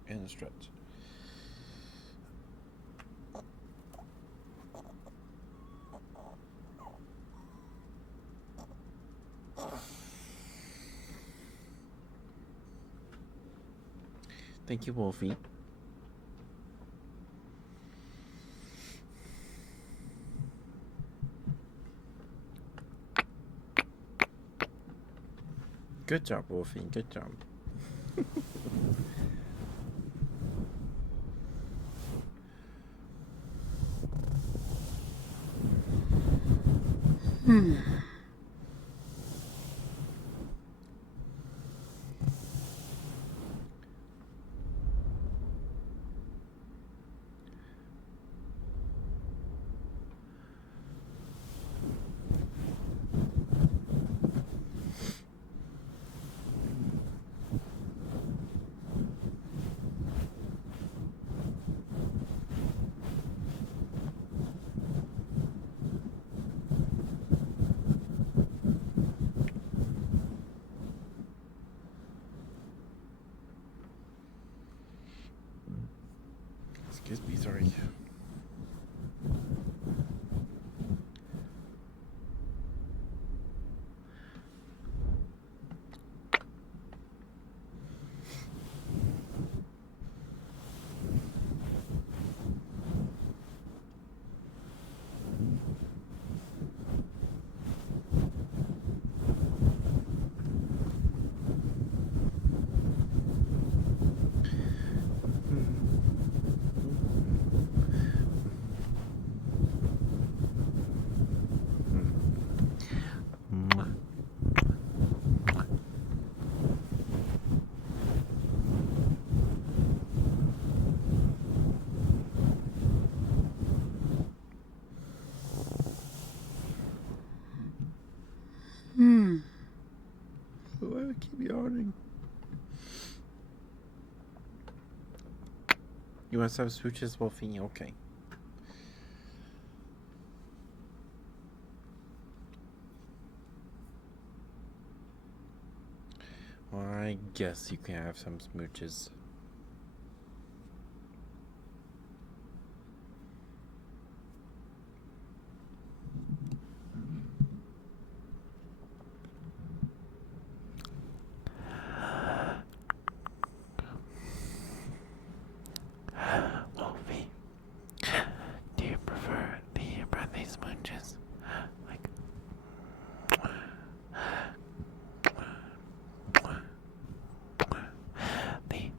And stretch. Thank you, Wolfie. Good job, Wolfie. Good job. Excuse me, sorry. Why do I keep yawning? You want some smooches, Wolfie? Okay. Well, I guess you can have some smooches. Wolfie, do you prefer the friendly smooches? Like, the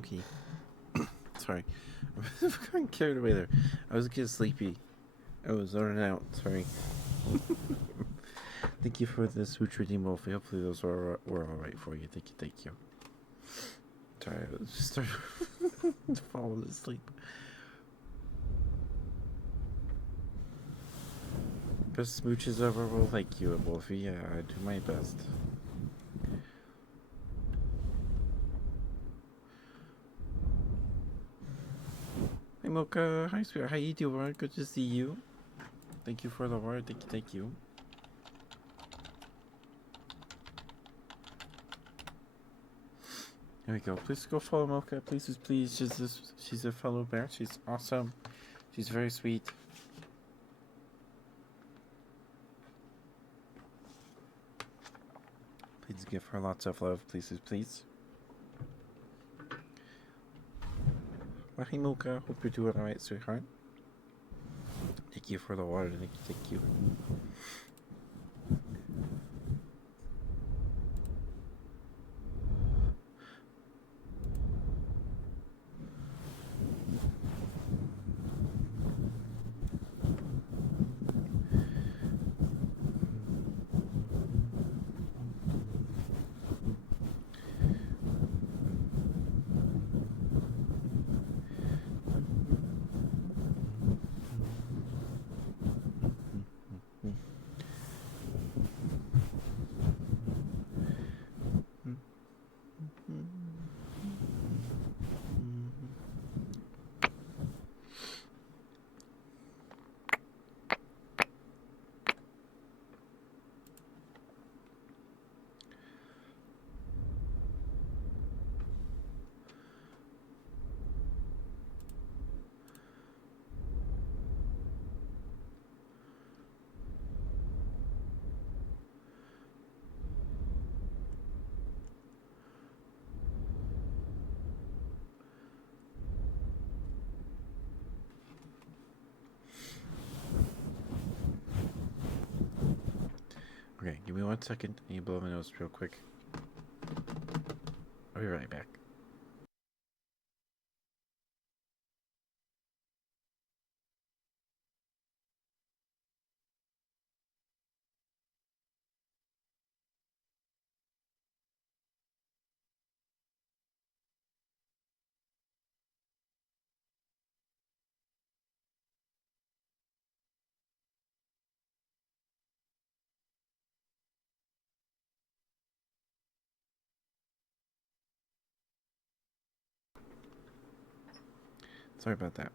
Okay. Sorry. I'm getting carried away there. I was getting sleepy. I was zoning out. Sorry. Thank you for the switch redeem Wolfie. Hopefully those were alright for you. Thank you. Sorry, I was just starting to fall asleep. Best smooches ever. Well, thank you, Wolfie. Yeah, I do my best. Hey Mocha, hi sweetheart, how you doing? Good to see you. Thank you for the word. Thank you. There we go. Please go follow Mocha. Please. She's a fellow bear. She's awesome. She's very sweet. Please give her lots of love. Please. Well, hey Mocha. Hope you're doing alright, sweetheart. Thank you for the water. Thank you. Okay, give me 1 second. I need to blow my nose real quick. I'll be right back. Sorry about that.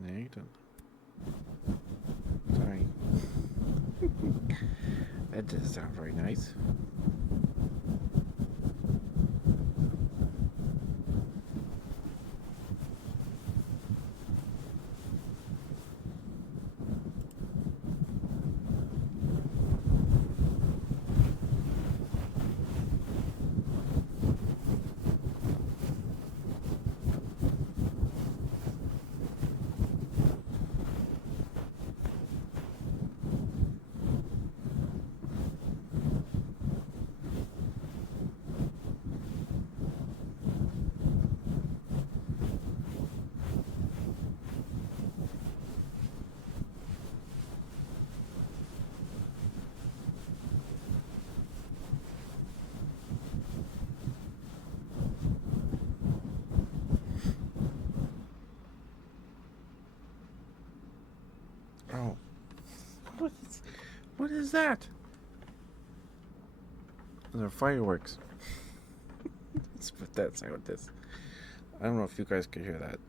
snagged. Sorry. That doesn't sound very nice. Oh. What is that? Those are fireworks. Let's put that sound with this. I don't know if you guys could hear that.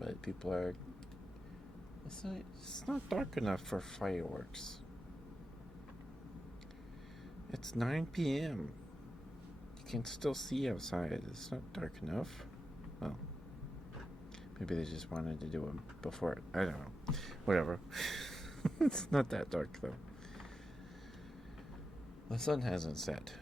But people are... It's not dark enough for fireworks. It's 9 p.m. You can still see outside. It's not dark enough. Well, maybe they just wanted to do them before. I don't know. Whatever. It's not that dark, though. The sun hasn't set.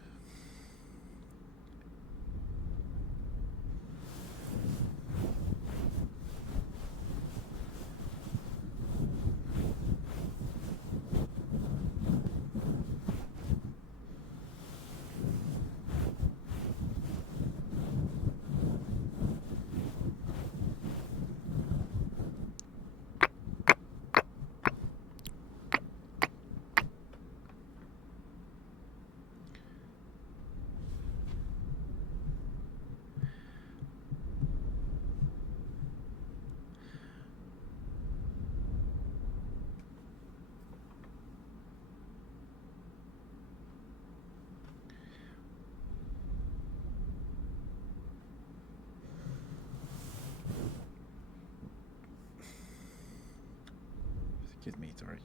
Excuse me, sorry.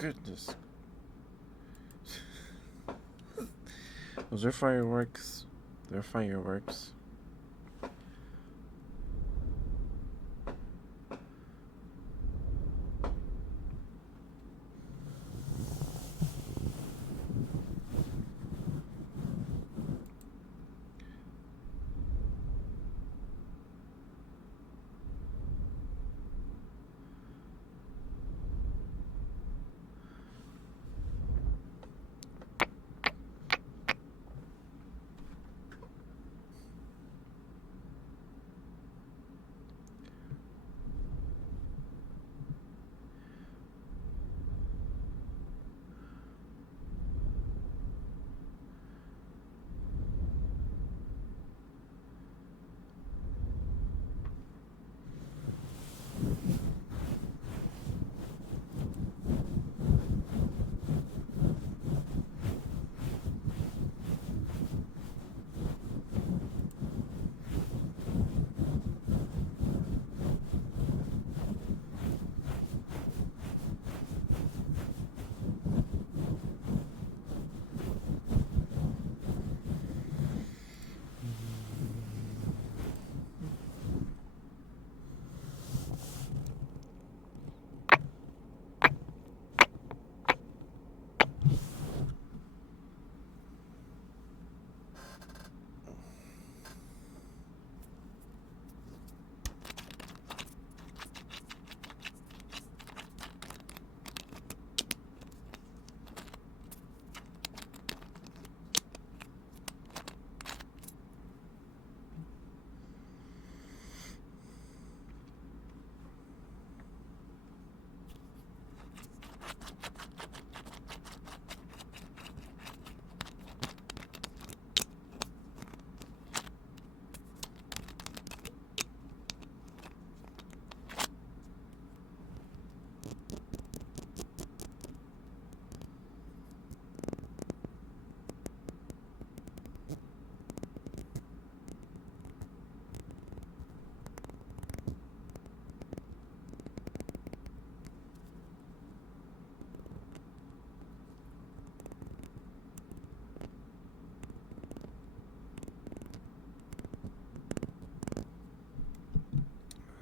goodness. Those are fireworks. They're fireworks.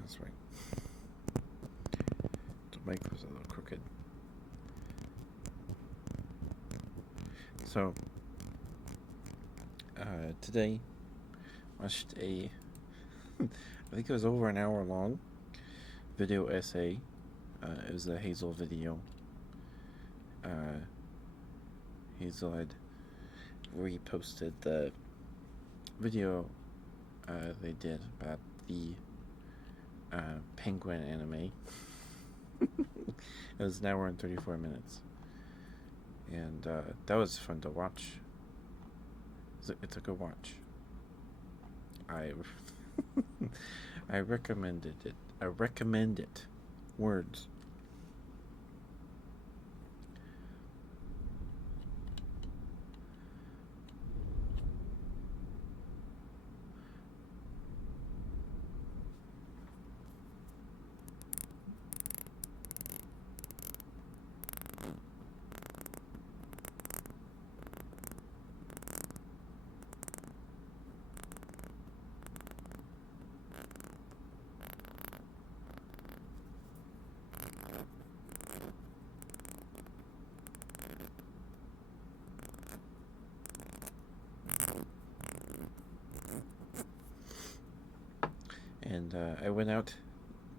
That's right. The mic was a little crooked. So, today, watched a, I think it was over an hour long video essay. It was a Hazel video. Hazel had reposted the video they did about the penguin anime. It was an hour and 34 minutes. And that was fun to watch. It's a good watch. I recommended it. I recommend it. Words. And I went out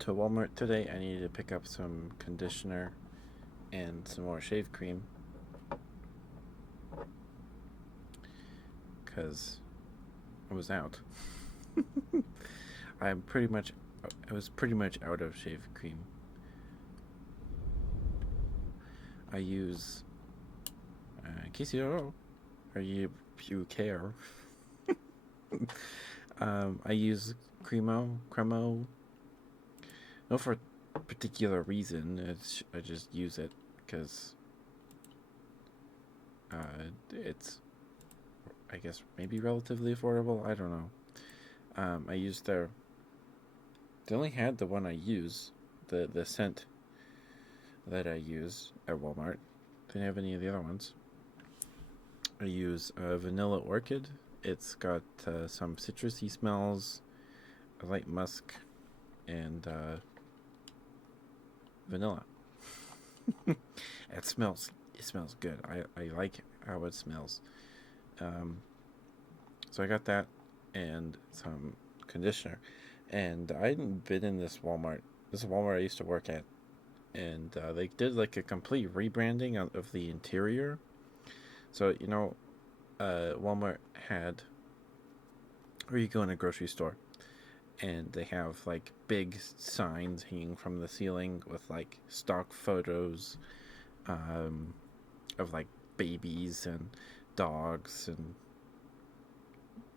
to Walmart today. I needed to pick up some conditioner and some more shave cream. Because I was out. I was pretty much out of shave cream. I use, in case you don't know, or you care, I use Cremo, not for a particular reason. I just use it because it's, I guess, maybe relatively affordable. I don't know. I used they only had the one I use, the scent that I use. at Walmart. Didn't have any of the other ones. I use Vanilla Orchid. It's got some citrusy smells, a light musk, and vanilla. It smells good. I like how it smells. So I got that and some conditioner. And I hadn't been in this Walmart. This is Walmart I used to work at, and they did like a complete rebranding of the interior. So Walmart had, or you go in a grocery store, and they have like big signs hanging from the ceiling with like stock photos of like babies and dogs and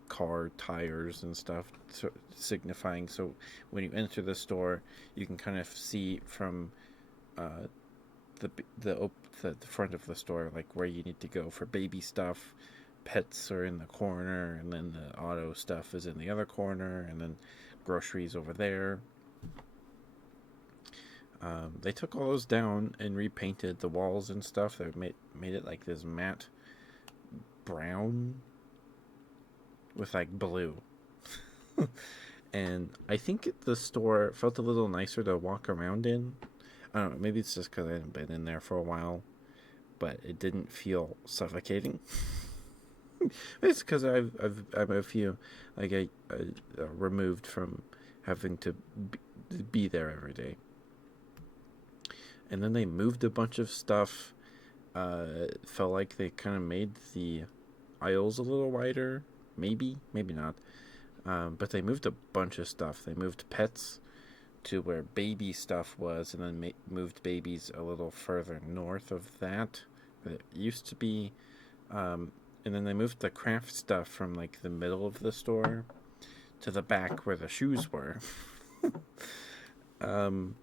car tires and stuff, signifying, so when you enter the store you can kind of see from the front of the store like where you need to go for baby stuff. Pets are in the corner, and then the auto stuff is in the other corner, and then groceries over there. They took all those down and repainted the walls and stuff. They made it like this matte brown with like blue. And I think the store felt a little nicer to walk around in. I don't know, maybe it's just because I hadn't been in there for a while, but it didn't feel suffocating. It's because I'm a few like I removed from having to be there every day. And then they moved a bunch of stuff. Felt like they kind of made the aisles a little wider. Maybe not. But they moved a bunch of stuff. They moved pets to where baby stuff was, and then moved babies a little further north of that. It used to be. And then they moved the craft stuff from like the middle of the store to the back where the shoes were. And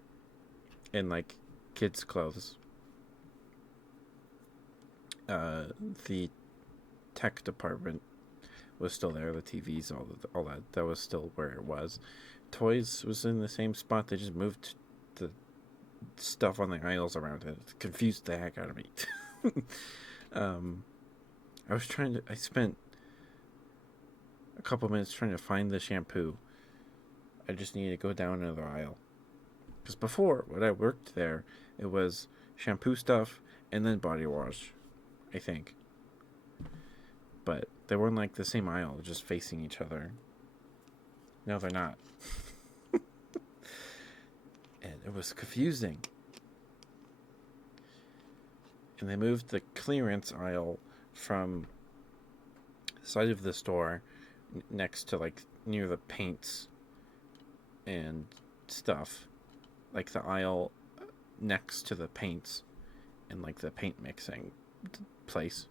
like kids' clothes. The tech department was still there. The TVs, all that was still where it was. Toys was in the same spot. They just moved the stuff on the aisles around it. It confused the heck out of me. I spent a couple minutes trying to find the shampoo. I just needed to go down another aisle. Because before, when I worked there, it was shampoo stuff and then body wash, I think. But they weren't like the same aisle, just facing each other. No, they're not. And it was confusing. And they moved the clearance aisle from the side of the store next to like near the paints and stuff, like the aisle next to the paints and like the paint mixing place,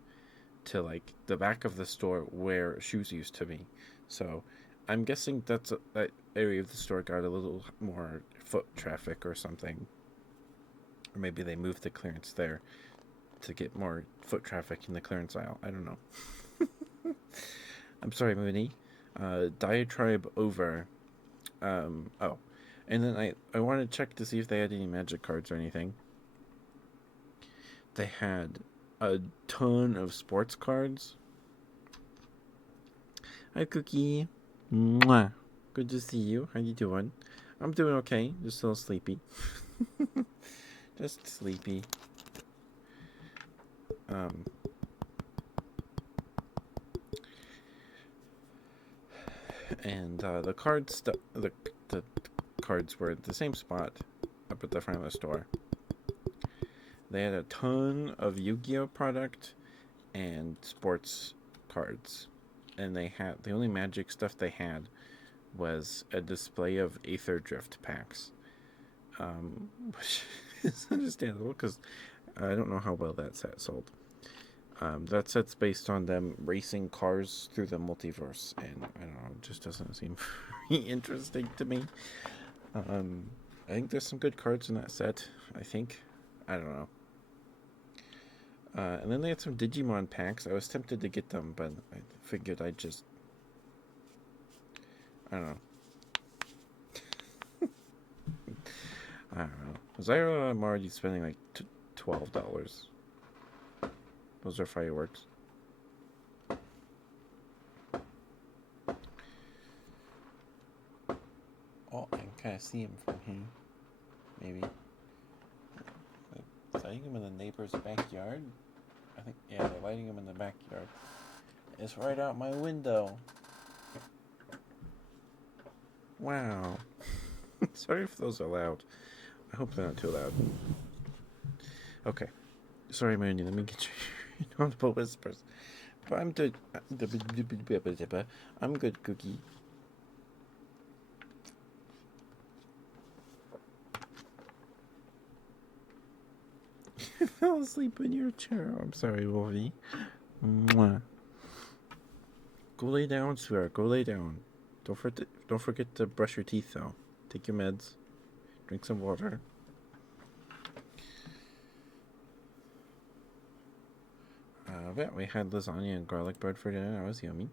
to like the back of the store where shoes used to be. So I'm guessing that area of the store got a little more foot traffic or something, or maybe they moved the clearance there to get more foot traffic in the clearance aisle. I don't know. I'm sorry, Mooney. Diatribe over. And then I wanted to check to see if they had any magic cards or anything. They had a ton of sports cards. Hi, Cookie. Mwah. Good to see you. How you doing? I'm doing okay. Just a little sleepy. Just sleepy. And the cards, the cards were at the same spot up at the front of the store. They had a ton of Yu-Gi-Oh product and sports cards, and they had the only magic stuff they had was a display of Aether Drift packs, which is understandable because I don't know how well that set sold. That set's based on them racing cars through the multiverse, and I don't know, it just doesn't seem very interesting to me. I think there's some good cards in that set, I think. I don't know. And then they had some Digimon packs. I was tempted to get them, but I figured I'd just... I don't know. I don't know. I'm already spending like $12. Those are fireworks. Oh, I can kind of see him from here. Maybe. Lighting him in the neighbor's backyard? I think, yeah, they're lighting him in the backyard. It's right out my window. Wow. Sorry if those are loud. I hope they're not too loud. Okay. Sorry, Mooney, let me get your inaudible whispers. But I'm good. I'm good, Cookie. You fell asleep in your chair. I'm sorry, Wolfie. Mwah. Go lay down, sweetheart. Go lay down. Don't forget to brush your teeth, though. Take your meds. Drink some water. Yeah, we had lasagna and garlic bread for dinner. That was yummy.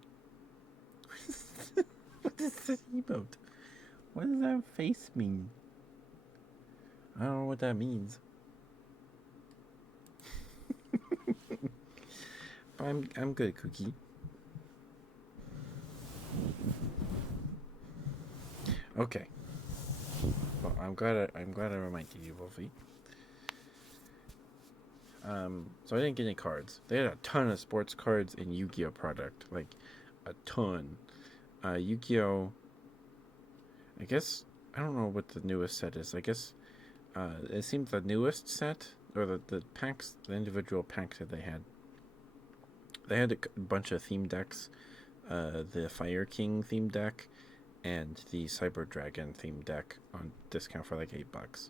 What is this emote? What does that face mean? I don't know what that means. I'm good, Cookie. Okay. Well, I'm glad I reminded you, Wolfie. So I didn't get any cards. They had a ton of sports cards and Yu-Gi-Oh product, like a ton. Yu-Gi-Oh. I guess I don't know what the newest set is. I guess it seems the newest set or the packs, the individual packs that they had. They had a bunch of theme decks, the Fire King theme deck, and the Cyber Dragon theme deck on discount for like $8.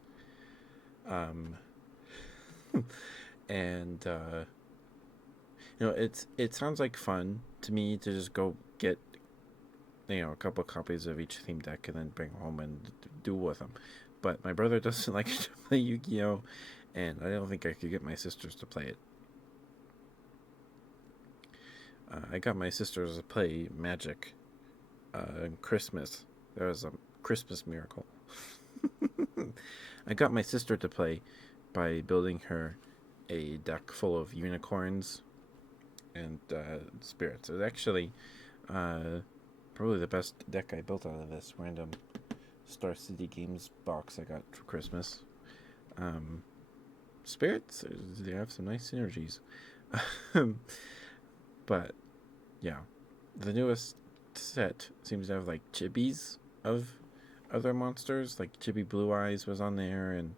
And it sounds like fun to me to just go get a couple copies of each theme deck and then bring home and do with them. But my brother doesn't like to play Yu-Gi-Oh, and I don't think I could get my sisters to play it. I got my sisters to play Magic Christmas. That was a Christmas miracle. I got my sister to play by building her a deck full of unicorns and spirits. It was actually probably the best deck I built out of this random Star City Games box I got for Christmas. Spirits, they have some nice synergies. But yeah, the newest set seems to have like chibis of other monsters. Like Chibi Blue Eyes was on there, and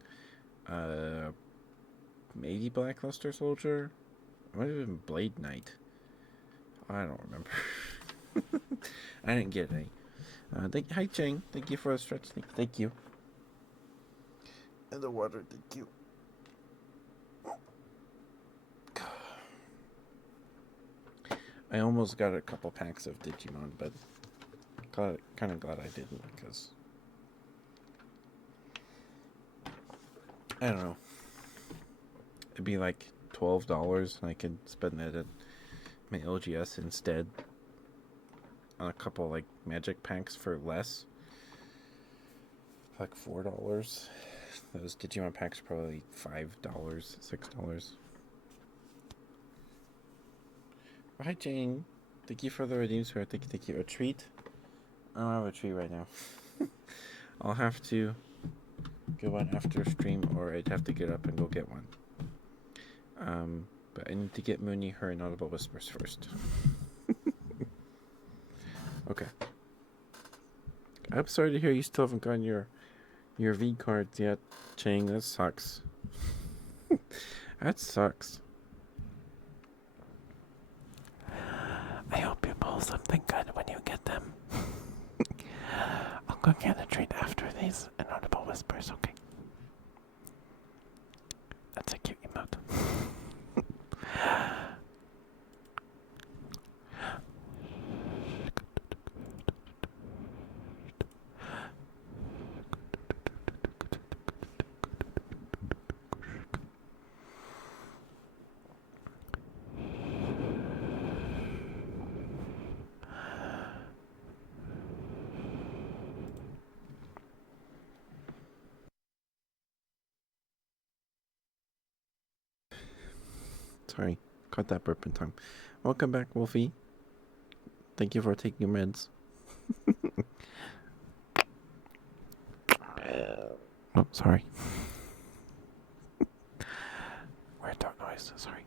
maybe Blackluster Soldier. It might have been Blade Knight. I don't remember. I didn't get any. Hi Chang, thank you for the stretch. Thank you. And the water, thank you. I almost got a couple packs of Digimon, but kind of glad I didn't because I don't know. It'd be like $12, and I could spend that at my LGS instead on a couple like Magic packs for less, like $4. Those Digimon packs are probably $5, $6. Hi, Jane. Thank you for the redeem square. Thank you. A treat? I don't have a treat right now. I'll have to get one after stream, or I'd have to get up and go get one. But I need to get Mooney her inaudible whispers first. Okay. I'm sorry to hear you still haven't gotten your V cards yet, Chang. That sucks. That sucks. I hope you pull something good when you get them. I'll go get a treat after these inaudible whispers, okay? That's a cute emote. Sorry, caught that burp in time. Welcome back, Wolfie. Thank you for taking your meds. Oh, sorry. Weird dog noise. Sorry.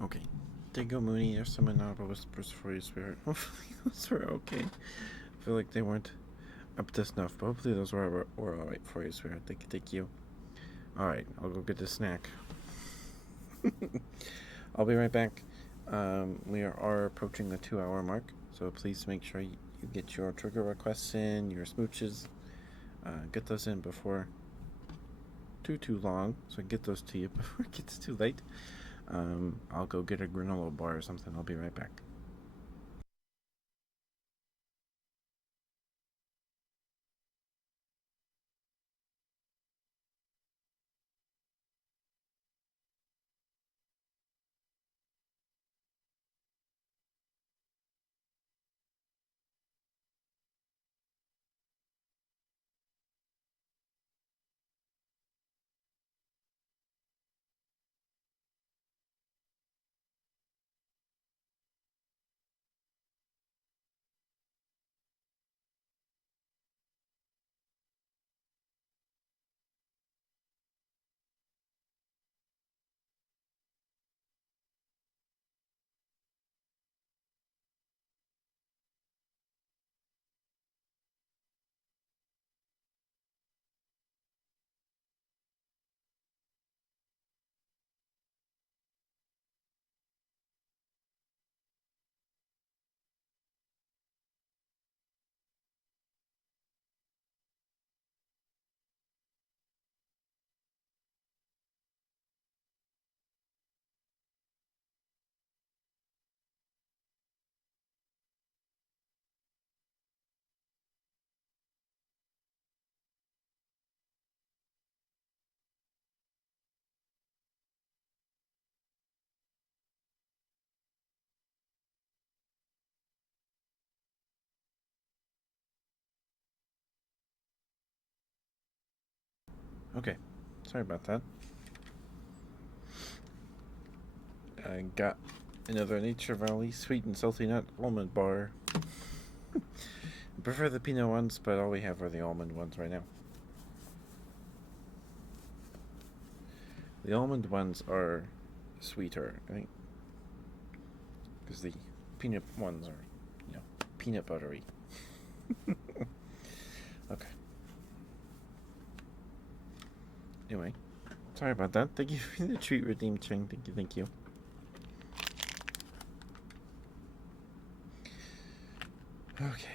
Okay. There you go, Mooney. There's some inaudible whispers for you, Spirit. Hopefully those were okay. I feel like they weren't up to snuff, but hopefully those were alright for you, Spirit. Thank you. Alright, I'll go get the snack. I'll be right back. We are approaching the 2-hour mark, so please make sure you get your trigger requests in, your smooches. Get those in before too long, so I can get those to you before it gets too late. I'll go get a granola bar or something. I'll be right back. Okay, sorry about that. I got another Nature Valley sweet and salty nut almond bar. I prefer the peanut ones, but all we have are the almond ones right now. The almond ones are sweeter, I think, because the peanut ones are, peanut buttery. Okay. Anyway, sorry about that. Thank you for the treat redeem, Cheng. Thank you, thank you. Okay.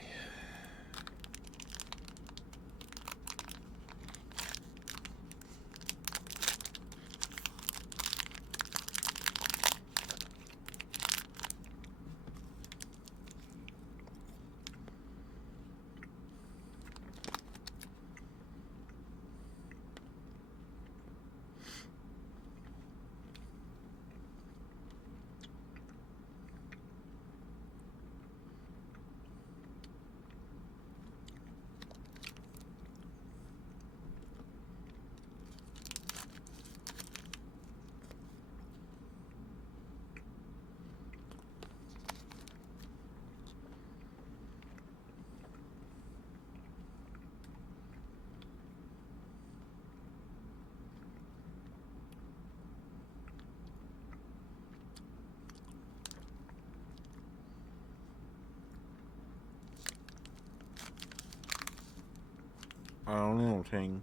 I don't know, Cheng.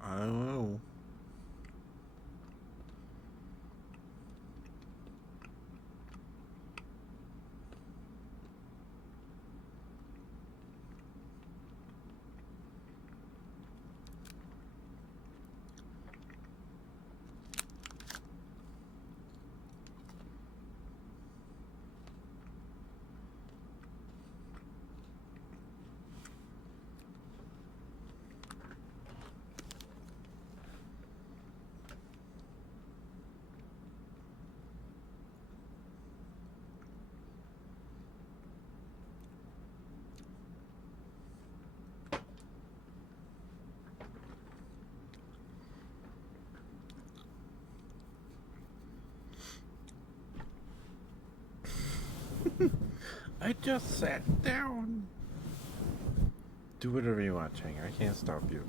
I don't know. I just sat down. Do whatever you want, Cheng. I can't stop you.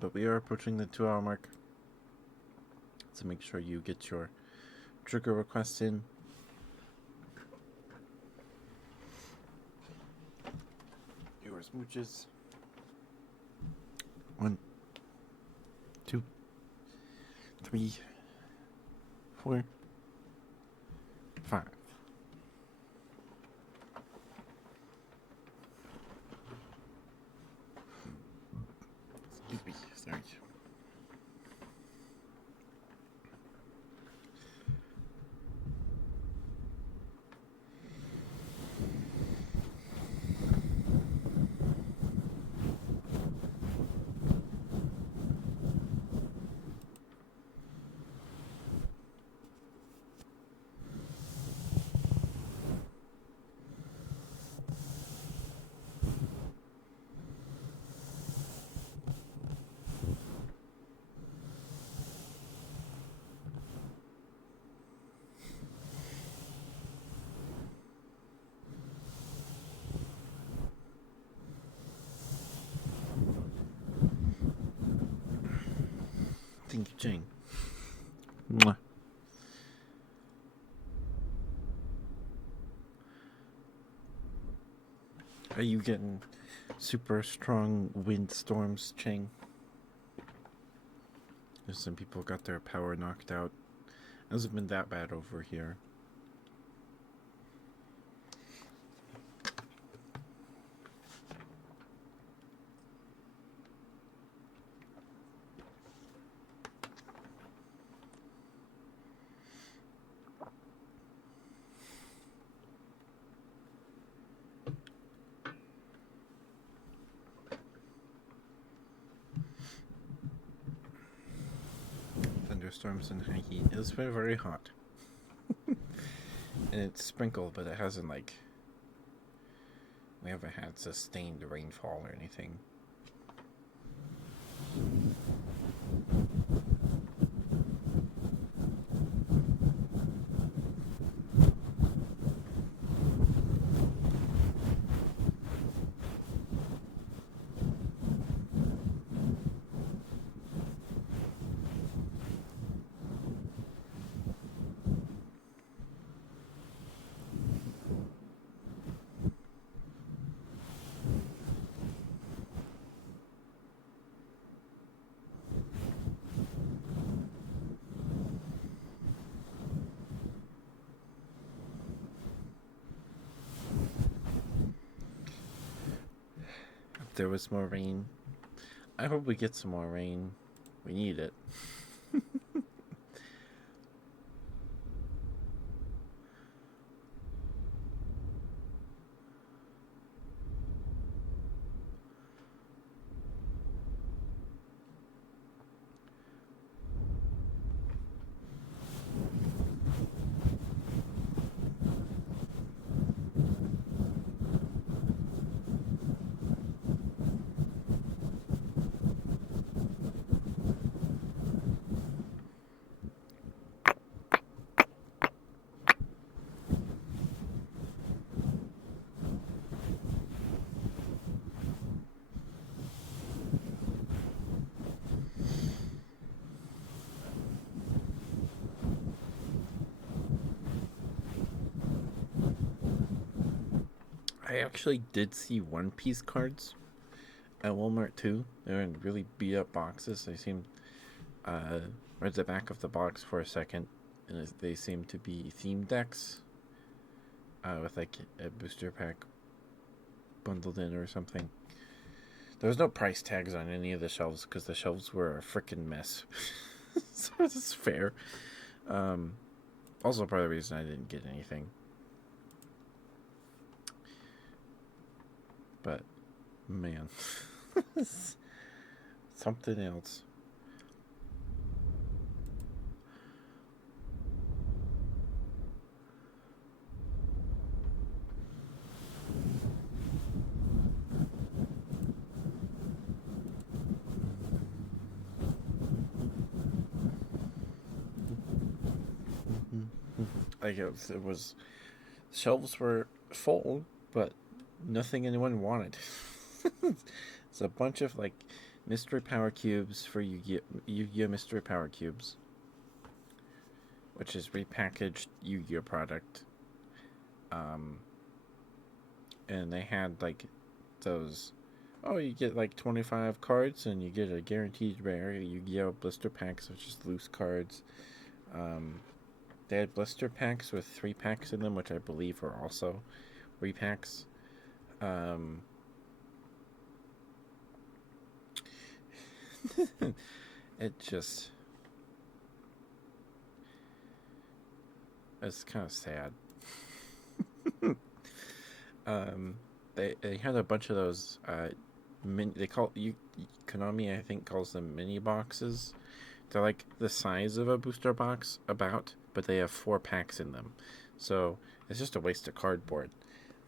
But we are approaching the 2 hour mark. So make sure you get your trigger requests in. You more smooches. 1, 2, 3, 4, 5. Excuse me, sorry. Thank you, Jane. Mwah. Are you getting super strong windstorms, Chang? Some people got their power knocked out. It hasn't been that bad over here. Thunderstorms and high heat. It's been very hot. And it's sprinkled, but it hasn't, like... We haven't had sustained rainfall or anything. If there was more rain, I hope we get some more rain. We need it. I actually did see One Piece cards at Walmart too. They're in really beat up boxes. They seem read the back of the box for a second, and they seem to be theme decks with like a booster pack bundled in or something. There was no price tags on any of the shelves because the shelves were a freaking mess. So it's fair. Also, part of the reason I didn't get anything. But, man. Something else. Like it was shelves were full, but nothing anyone wanted. It's a bunch of like mystery power cubes for Yu-Gi-Oh! Mystery Power Cubes, which is repackaged Yu-Gi-Oh! Product. And they had like those. Oh, you get like 25 cards and you get a guaranteed rare Yu-Gi-Oh! Blister packs, which is loose cards. Um, they had blister packs with 3 packs in them, which I believe were also repacks. Um, it just. It's kind of sad. um, they had a bunch of those. They call you Konami, I think, calls them mini boxes. They're like the size of a booster box, about, but they have 4 packs in them. So it's just a waste of cardboard.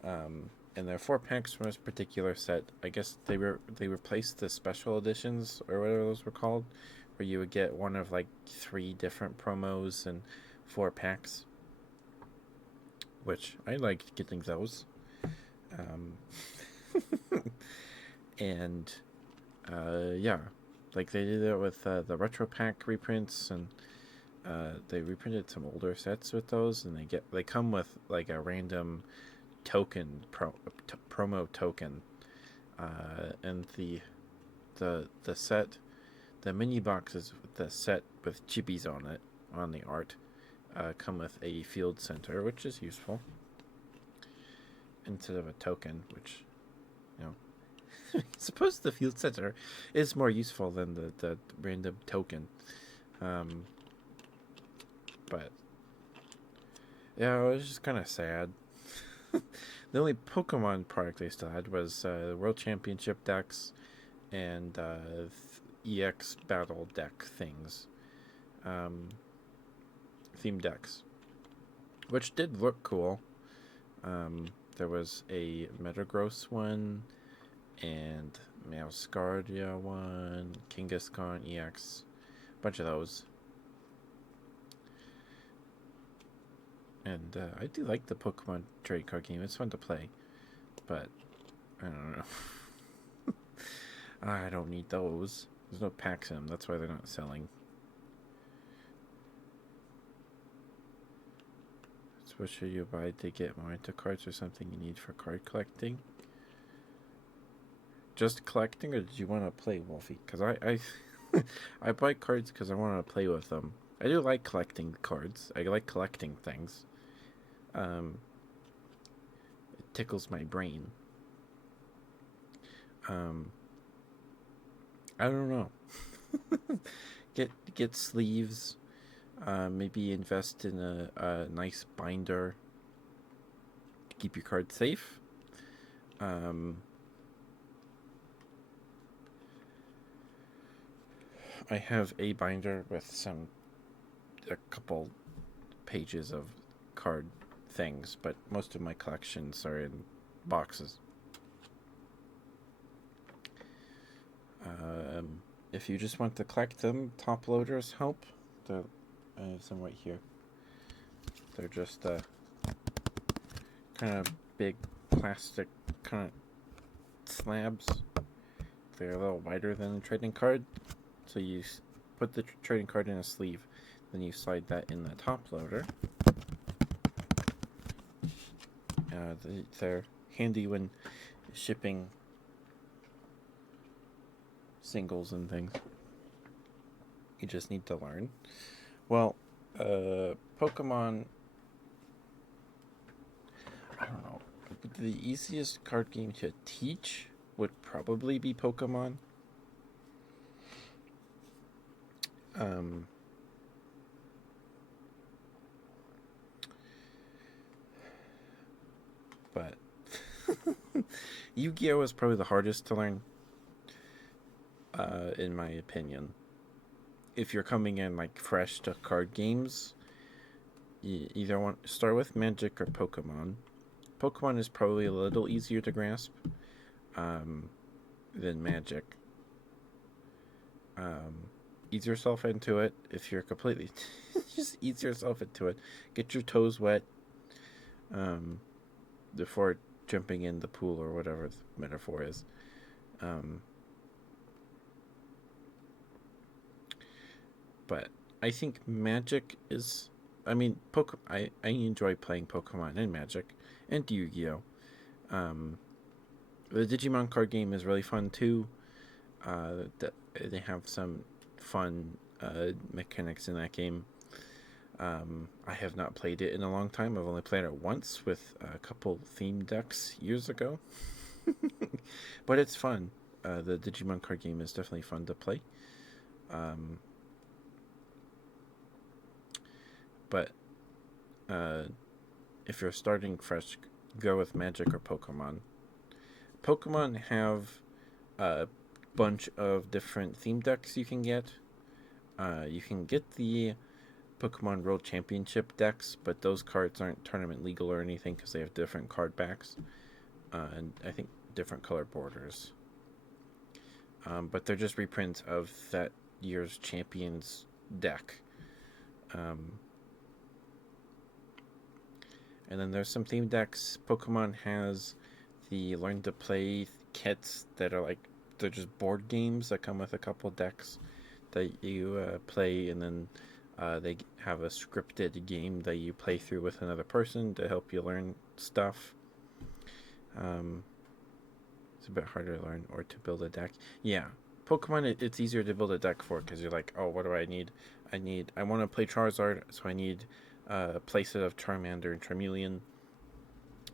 And there are 4 packs from this particular set. I guess they replaced the special editions or whatever those were called, where you would get one of like 3 different promos and 4 packs, which I liked getting those. Um, and yeah, like they did it with the retro pack reprints, and they reprinted some older sets with those, and they come with like a random token promo token, and the set, the mini boxes with the set with chippies on it on the art, come with a field center, which is useful instead of a token, which, you know, I suppose the field center is more useful than the random token. But yeah, it was just kind of sad. The only Pokemon product they still had was World Championship decks and EX Battle deck things, theme decks, which did look cool. There was a Metagross one and Meowscardia one, Kangaskhan EX, a bunch of those. And I do like the Pokemon trade card game. It's fun to play, but I don't know. I don't need those. There's no packs in them. That's why they're not selling. So what should you buy to get Memento cards or something you need for card collecting? Just collecting, or did you want to play, Wolfie? Because I buy cards because I want to play with them. I do like collecting cards. I like collecting things. It tickles my brain. I don't know. Get sleeves. Maybe invest in a nice binder to keep your card safe. I have a binder with a couple pages of card things, but most of my collections are in boxes. If you just want to collect them, top loaders help. I have some right here. They're just kind of big plastic kind of slabs. They're a little wider than a trading card, so you put the trading card in a sleeve, then you slide that in the top loader. They're handy when shipping singles and things. You just need to learn. Well, Pokemon, I don't know. The easiest card game to teach would probably be Pokemon. But Yu-Gi-Oh! Is probably the hardest to learn, in my opinion. If you're coming in like fresh to card games, you either want to start with Magic or Pokemon. Pokemon is probably a little easier to grasp than Magic. Ease yourself into it. If you're completely just ease yourself into it. Get your toes wet before jumping in the pool or whatever the metaphor is. But I think Magic is. I mean, I enjoy playing Pokemon and Magic and Yu-Gi-Oh. The Digimon card game is really fun too. They have some fun mechanics in that game. I have not played it in a long time. I've only played it once with a couple theme decks years ago. But it's fun. The Digimon card game is definitely fun to play. Um, but if you're starting fresh, go with Magic or Pokemon. Pokemon have a bunch of different theme decks you can get. You can get the Pokemon World Championship decks, but those cards aren't tournament legal or anything because they have different card backs and I think different color borders. But they're just reprints of that year's champions deck. And then there's some theme decks. Pokemon has the Learn to Play kits that are like, they're just board games that come with a couple decks that you play, and then they have a scripted game that you play through with another person to help you learn stuff. It's a bit harder to learn or to build a deck. Yeah, Pokemon, it's easier to build a deck for because you're like, oh, what do I need? I want to play Charizard, so I need a playset of Charmander and Charmeleon.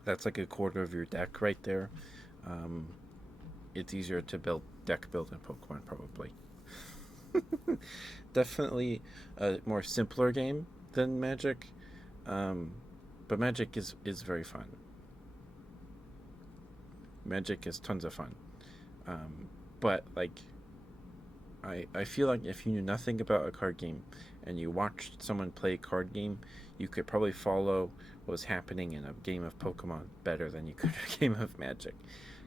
That's like a quarter of your deck right there. It's easier to deck build in Pokemon, probably. Definitely a more simpler game than Magic, but Magic is very fun. Magic is tons of fun, but like I feel like if you knew nothing about a card game and you watched someone play a card game, you could probably follow what was happening in a game of Pokemon better than you could a game of Magic,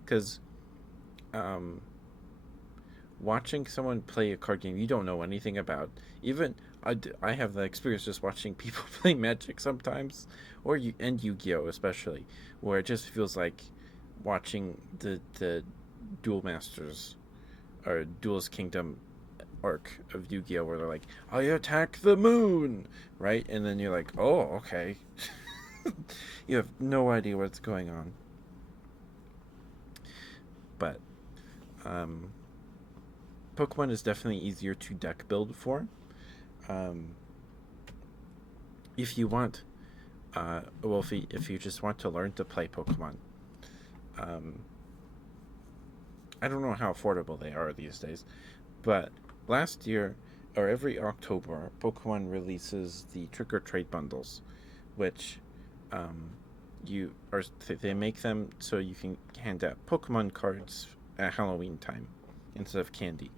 because watching someone play a card game you don't know anything about, even I have the experience just watching people play Magic sometimes, and Yu-Gi-Oh especially, where it just feels like watching the Duel Masters or Duel's Kingdom arc of Yu-Gi-Oh, where they're like, I attack the moon, right? And then you're like, oh, okay. You have no idea what's going on. But Pokemon is definitely easier to deck build for. If you want, Wolfie, if you just want to learn to play Pokemon, I don't know how affordable they are these days, but last year, or every October, Pokemon releases the Trick or Treat bundles, which they make them so you can hand out Pokemon cards at Halloween time instead of candy.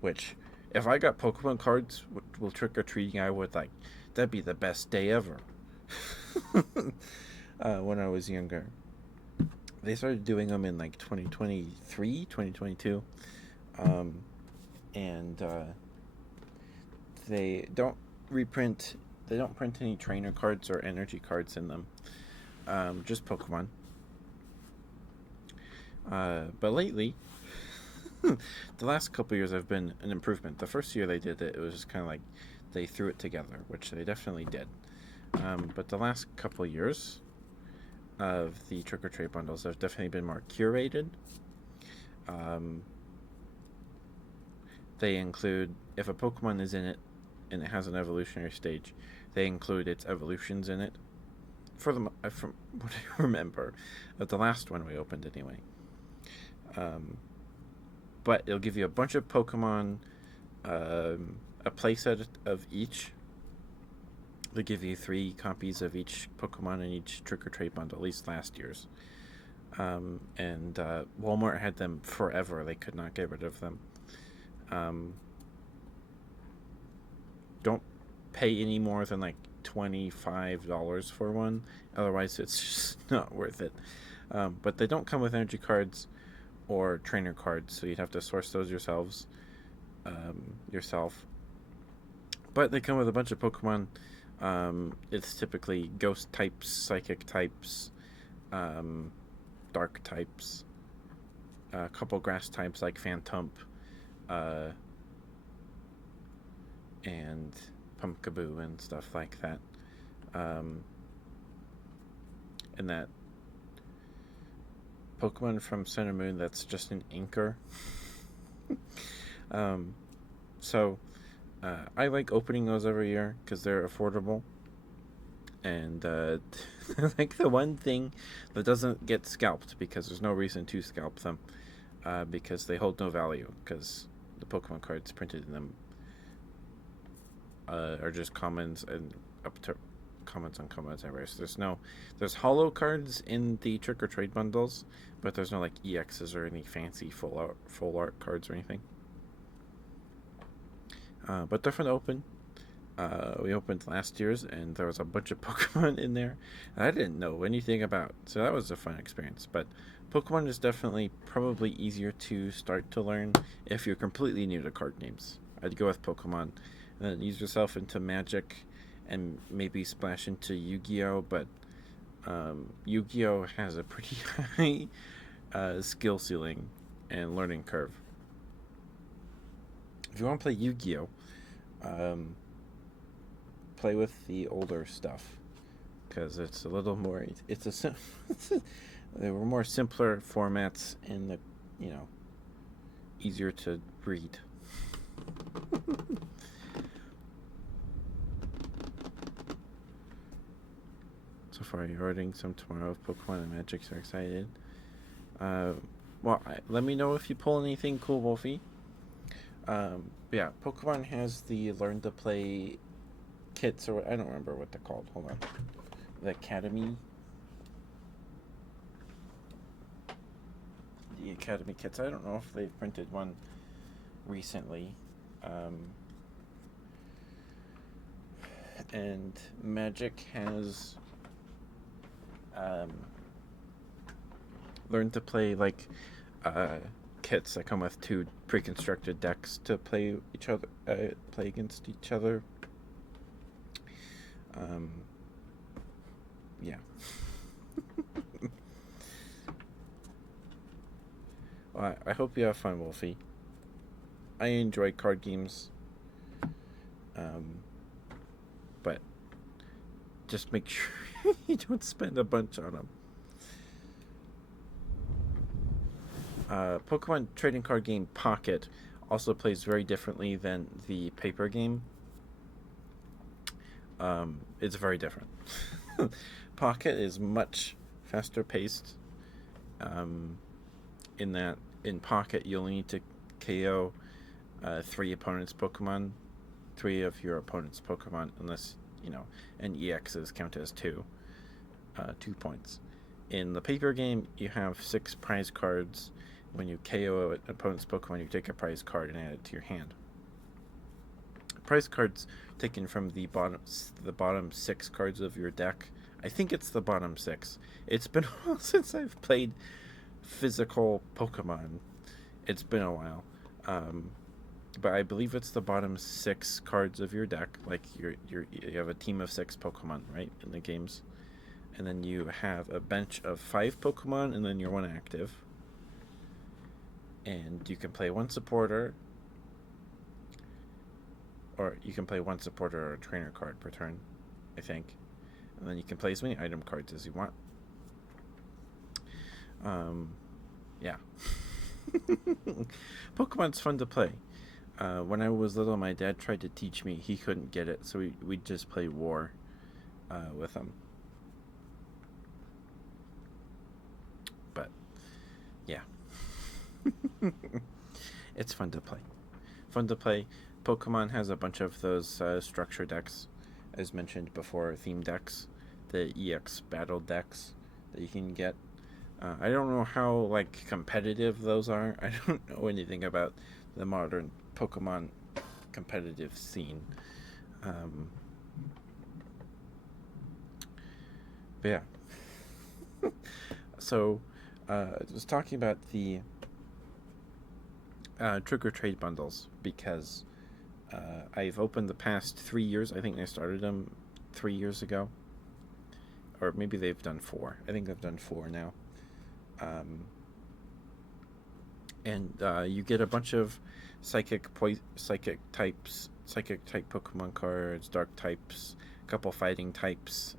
Which, if I got Pokemon cards while trick or treating, I would like. That'd be the best day ever. When I was younger, they started doing them in like 2023, 2022, and they don't reprint. They don't print any trainer cards or energy cards in them. Just Pokemon. But lately, the last couple years have been an improvement. The first year they did it, it was just kind of like they threw it together, which they definitely did. But the last couple years of the Trick or Treat bundles have definitely been more curated. They include, if a Pokemon is in it and it has an evolutionary stage, they include its evolutions in it. From what I remember, of the last one we opened anyway. But it'll give you a bunch of Pokemon, a playset of each. They'll give you 3 copies of each Pokemon in each Trick or Treat bundle, at least last year's. And Walmart had them forever. They could not get rid of them. Don't pay any more than like $25 for one. Otherwise, it's just not worth it. But they don't come with energy cards or trainer cards, so you'd have to source those yourself. But they come with a bunch of Pokemon. It's typically ghost types, psychic types, dark types, a couple grass types like Phantump, and Pumpkaboo and stuff like that. And that Pokemon from Sun and Moon that's just an anchor. um, so I like opening those every year because they're affordable. And like the one thing that doesn't get scalped because there's no reason to scalp them because they hold no value because the Pokemon cards printed in them are just commons and up to commons, uncommons, and rares. There's holo cards in the trick or trade bundles, but there's no like EXs or any fancy full art cards or anything. But they're fun to open. We opened last year's, and there was a bunch of Pokemon in there that I didn't know anything about. So that was a fun experience. But Pokemon is definitely probably easier to start to learn if you're completely new to card games. I'd go with Pokemon, and then ease yourself into Magic, and maybe splash into Yu-Gi-Oh. But Yu-Gi-Oh has a pretty high skill ceiling and learning curve. If you want to play Yu-Gi-Oh, play with the older stuff because it's a little more. There were more simpler formats and easier to read. So far, you're ordering some tomorrow of Pokemon and Magic. So excited. Let me know if you pull anything cool, Wolfie. Yeah, Pokemon has the Learn to Play kits, or I don't remember what they're called. Hold on. The Academy. The Academy kits. I don't know if they've printed one recently. And Magic has Learn to Play like kits that come with 2 pre-constructed decks to play against each other. Yeah. Well, I hope you have fun, Wolfie. I enjoy card games. But just make sure you don't spend a bunch on them. Pokemon trading card game Pocket also plays very differently than the paper game. It's very different. Pocket is much faster paced. In that, in Pocket, you only need to KO 3 opponents' Pokemon, 3 of your opponent's Pokemon, unless and EXs count as 2 points. In the paper game, you have 6 prize cards. When you KO an opponent's Pokemon, you take a prize card and add it to your hand. Prize cards taken from the bottom 6 cards of your deck. I think it's the bottom 6. It's been a while since I've played physical Pokemon. It's been a while. But I believe it's the bottom 6 cards of your deck. Like you have a team of 6 Pokemon, right, in the games. And then you have a bench of 5 Pokemon, and then you're 1 active. And you can play 1 supporter, or you can play 1 supporter or a trainer card per turn, I think. And then you can play as many item cards as you want. Yeah. Pokemon's fun to play. When I was little, my dad tried to teach me. He couldn't get it, so we'd just play War with him. But, yeah. It's fun to play. Pokemon has a bunch of those structure decks, as mentioned before, theme decks, the EX battle decks that you can get. I don't know how competitive those are. I don't know anything about the modern Pokemon competitive scene. But yeah. So I was talking about the trick or trade bundles because I've opened the past 3 years. I think they started them 3 years ago, or maybe they've done 4. I think they've done 4 now. And you get a bunch of psychic type Pokemon cards, dark types, a couple fighting types,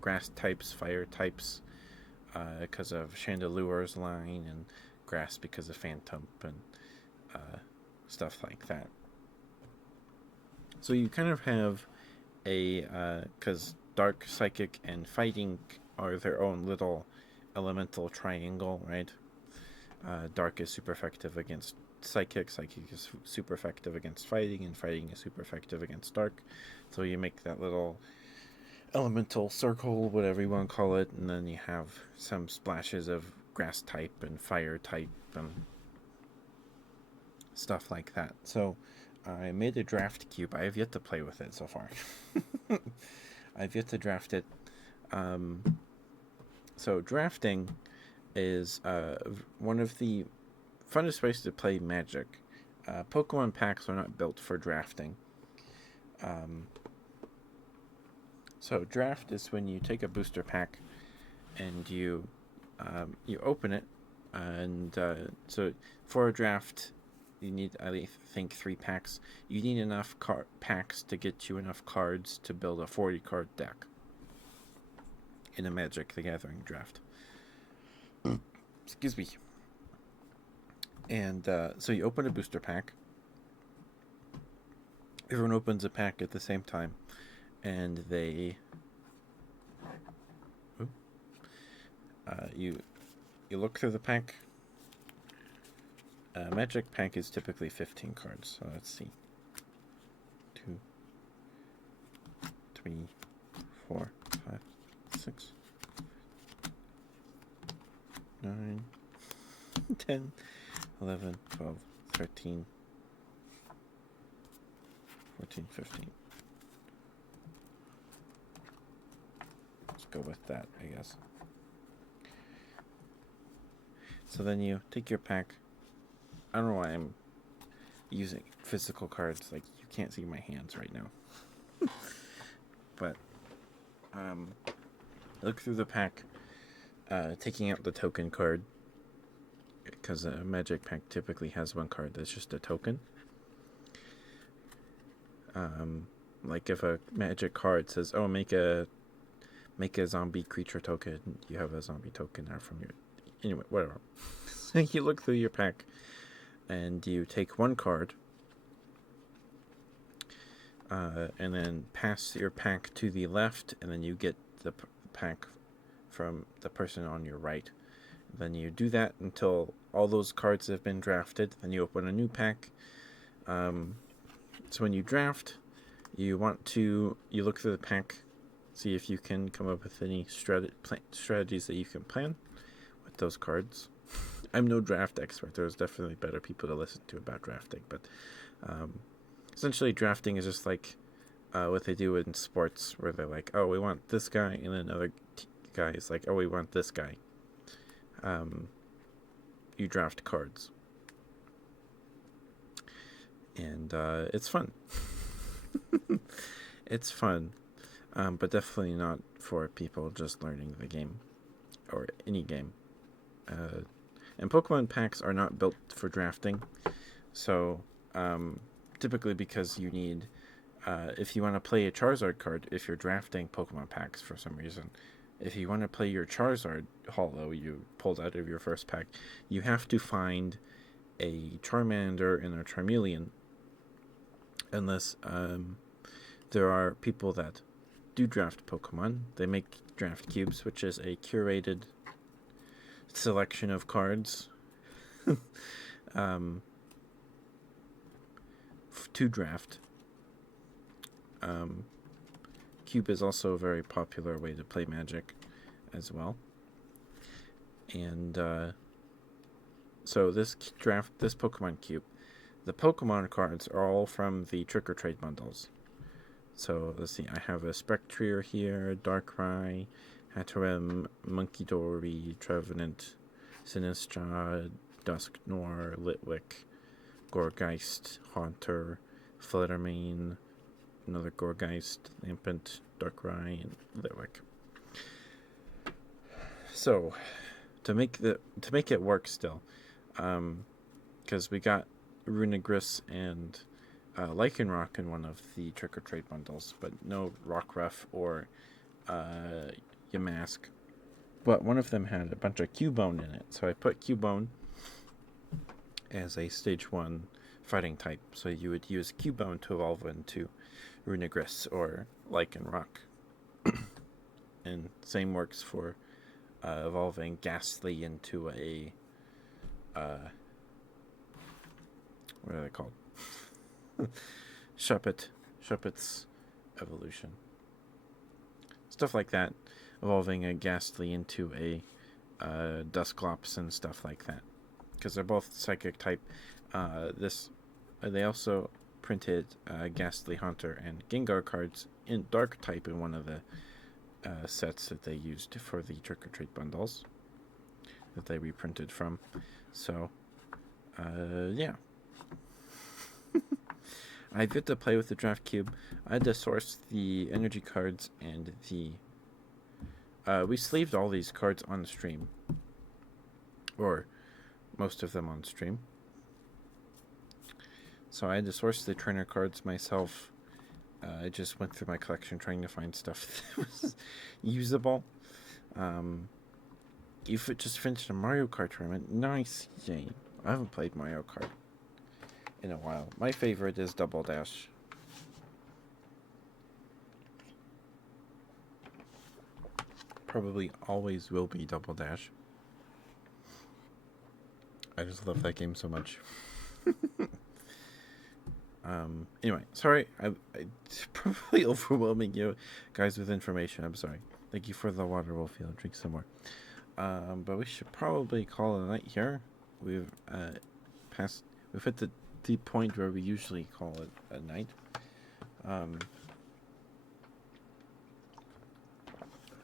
grass types, fire types, because of Chandelure's line, and grass because of Phantom, and stuff like that. So you kind of have because dark, psychic, and fighting are their own little elemental triangle, right? Dark is super effective against psychic, psychic is super effective against fighting, and fighting is super effective against dark. So you make that little elemental circle, whatever you want to call it, and then you have some splashes of grass type and fire type and stuff like that. So I made a draft cube. I have yet to play with it so far. I've yet to draft it. So drafting is one of the funnest ways to play Magic. Pokemon packs are not built for drafting. So draft is when you take a booster pack and you open it, and so for a draft you need, I think, 3 packs. You need enough packs to get you enough cards to build a 40 card deck in a Magic the Gathering draft. Excuse me. And so you open a booster pack. Everyone opens a pack at the same time, and they you look through the pack. Magic pack is typically 15 cards. So let's see. 2, 3, 4, 5, 6, 9, 10, 11, 12, 13, 14, 15. Let's go with that, I guess. So then you take your pack. I don't know why I'm using physical cards. Like, you can't see my hands right now. But look through the pack, taking out the token card, because a Magic pack typically has one card that's just a token. Like if a Magic card says, "Oh, make a zombie creature token," you have a zombie token there from your. Anyway, whatever. So you look through your pack, and you take one card, and then pass your pack to the left, and then you get the pack from the person on your right. Then you do that until all those cards have been drafted. Then you open a new pack. So when you draft, you look through the pack, see if you can come up with any strategies that you can plan with those cards. I'm no draft expert. There's definitely better people to listen to about drafting, but essentially drafting is just like what they do in sports, where they're like, "Oh, we want this guy," and then another guy is like, "Oh, we want this guy." You draft cards, and it's fun. It's fun, but definitely not for people just learning the game or any game. And Pokemon packs are not built for drafting, so typically because you need, if you want to play a Charizard card, if you're drafting Pokemon packs for some reason, if you want to play your Charizard holo you pulled out of your first pack, you have to find a Charmander and a Charmeleon, unless there are people that do draft Pokemon. They make draft cubes, which is a curated selection of cards to draft. Cube is also a very popular way to play Magic as well. And so this Pokemon Cube, the Pokemon cards are all from the Trick or Trade bundles. So let's see, I have a Spectrier here, Darkrai, Hatterene, Munkidori, Trevenant, Sinistcha, Dusknoir, Litwick, Gourgeist, Haunter, Fluttermane, another Gourgeist, Lampent, Darkrai, and Litwick. So to make it work still, because we got Runigris and Lycanroc in one of the Trick or Trade bundles, but no Rockruff or Yamask but one of them had a bunch of Cubone in it, so I put Cubone as a stage 1 fighting type. So you would use Cubone to evolve into Runigris or Lichen Rock. And same works for evolving Ghastly into a what are they called? Shuppet's evolution. Stuff like that. Evolving a Ghastly into a Dusclops and stuff like that. Because they're both psychic type. They also printed Ghastly Hunter and Gengar cards in Dark type in one of the sets that they used for the Trick or Treat bundles that they reprinted from. So, yeah. I get to play with the Draft Cube. I had to source the energy cards and the... we sleeved all these cards on the stream. Or most of them on stream. So I had to source the trainer cards myself. I just went through my collection trying to find stuff that was usable. You just finished a Mario Kart tournament. Nice, Jane. I haven't played Mario Kart in a while. My favorite is Double Dash. Probably always will be Double Dash. I just love that game so much. Anyway, sorry, I probably overwhelming you guys with information. I'm sorry. Thank you for the water, Wolfie. I'll drink some more. But we should probably call it a night here. We've hit the point where we usually call it a night.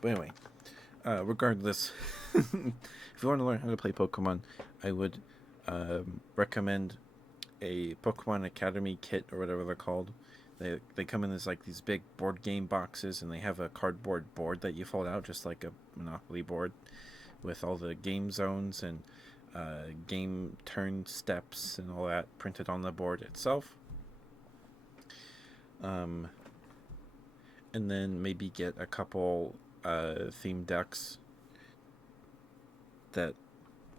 But anyway, regardless, if you want to learn how to play Pokemon, I would recommend a Pokemon Academy kit or whatever they're called. They come in as like these big board game boxes, and they have a cardboard board that you fold out just like a Monopoly board with all the game zones and game turn steps and all that printed on the board itself. And then maybe get a couple theme decks that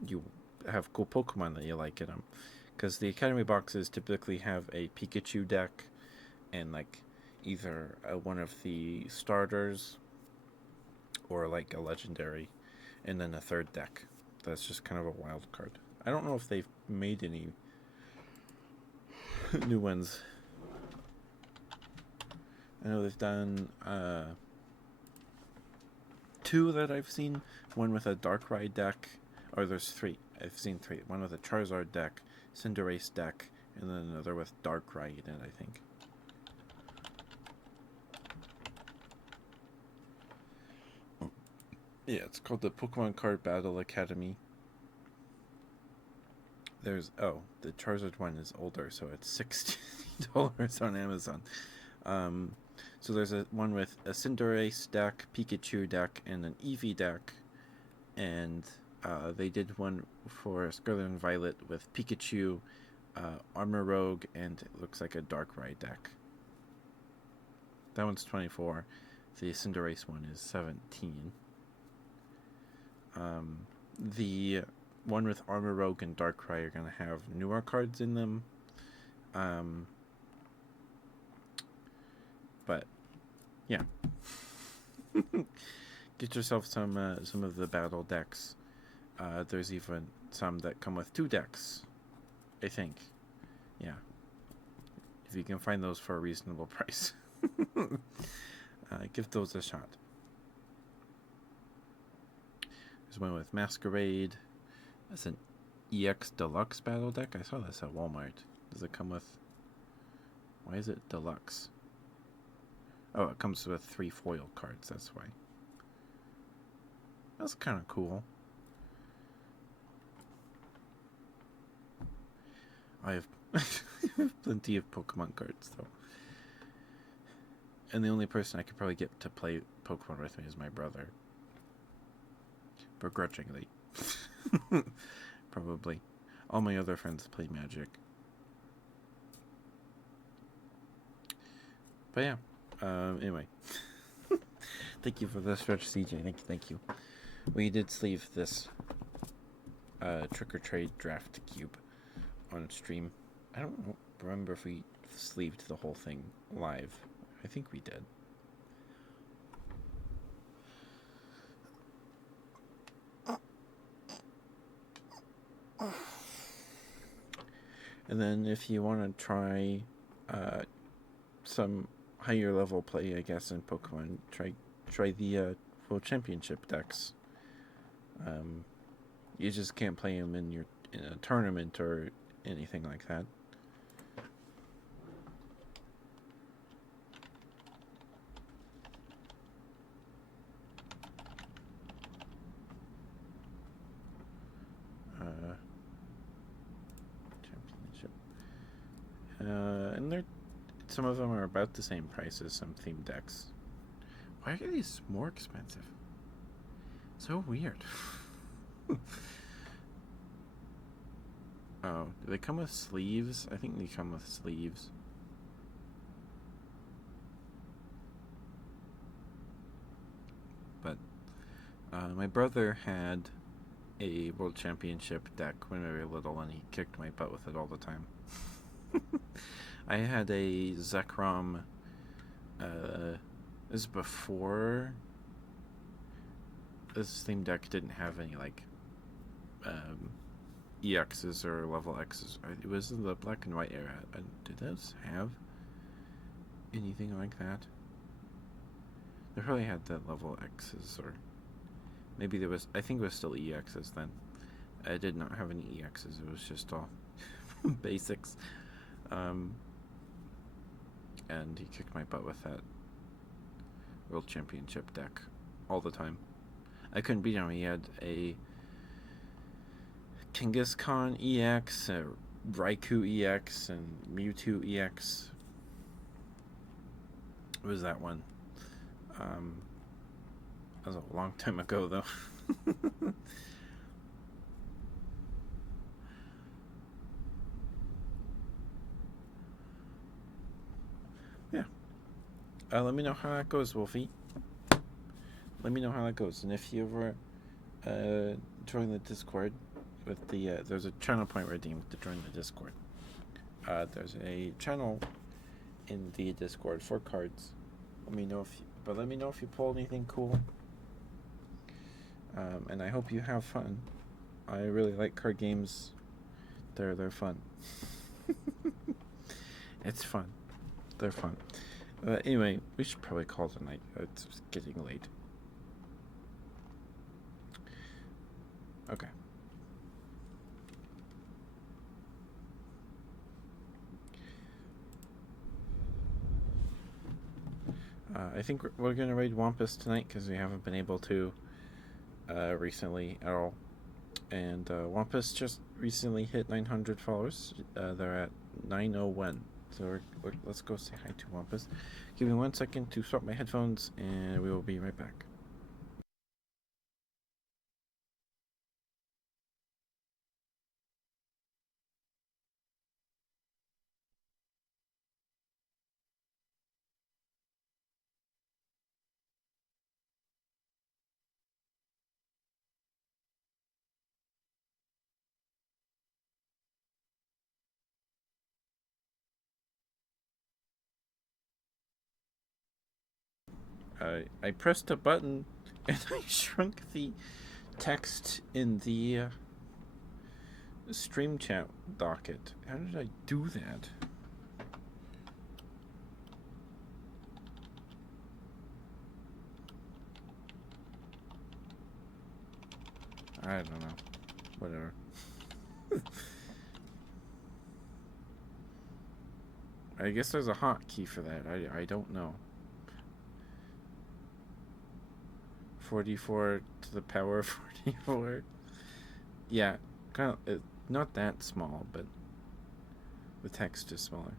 you have cool Pokemon that you like in them. Because the Academy boxes typically have a Pikachu deck and like either one of the starters or like a legendary, and then a third deck that's just kind of a wild card. I don't know if they've made any new ones. I know they've done 2 that I've seen. One with a Darkrai deck, or there's 3. I've seen 3. One with a Charizard deck, Cinderace deck, and then another with Darkrai in it, I think. Yeah, it's called the Pokemon Card Battle Academy. The Charizard one is older, so it's $60 on Amazon. So there's one with a Cinderace deck, Pikachu deck, and an Eevee deck. And they did one for Scarlet and Violet with Pikachu, Armor Rogue, and it looks like a Darkrai deck. That one's $24. The Cinderace one is $17. The one with Armor Rogue and Darkrai are going to have newer cards in them. But yeah, get yourself some of the battle decks. There's even some that come with 2 decks, I think. Yeah, if you can find those for a reasonable price, give those a shot. There's one with Masquerade. That's an EX Deluxe battle deck. I saw this at Walmart. Does it come with... Why is it Deluxe? Oh, it comes with 3 foil cards, that's why. That's kind of cool. I have plenty of Pokemon cards, though. And the only person I could probably get to play Pokemon with me is my brother. Begrudgingly. Probably. All my other friends play Magic. But yeah. Anyway. Thank you for the stretch, CJ. Thank you. We did sleeve this Trick or Trade draft cube on stream. I don't remember if we sleeved the whole thing live. I think we did. And then if you want to try some higher level play, I guess, in Pokemon, try the World Championship decks. You just can't play them in a tournament or anything like that. Championship. And some of them are about the same price as some themed decks. Why are these more expensive? So weird. Oh, do they come with sleeves? I think they come with sleeves. But my brother had a World Championship deck when we were little, and he kicked my butt with it all the time. I had a Zekrom. This is before this theme deck didn't have any like EXs or level Xs. It was in the black and white era. Did those have anything like that? They probably had the level Xs, or maybe there was. I think it was still EXs then. I did not have any EXs. It was just all basics. And he kicked my butt with that World Championship deck all the time. I couldn't beat him. He had a Kangaskhan EX, a Raikou EX, and Mewtwo EX. What was that one? That was a long time ago, though. Yeah. Let me know how that goes, Wolfie. Let me know how that goes. And if you ever join the Discord with the there's a channel point redeemed to join the Discord. There's a channel in the Discord for cards. Let me know if you pull anything cool. And I hope you have fun. I really like card games. They're fun. It's fun. They're fun. Anyway, we should probably call it a night. It's getting late. Okay. I think we're going to raid Wampus tonight because we haven't been able to recently at all. And Wampus just recently hit 900 followers. They're at 901. So let's go say hi to Wampus. Give me 1 second to swap my headphones, and we will be right back. I pressed a button and I shrunk the text in the stream chat docket. How did I do that? I don't know. Whatever. I guess there's a hotkey for that. I don't know. 44 to the power of 44. Yeah, kind of not that small, but the text is smaller.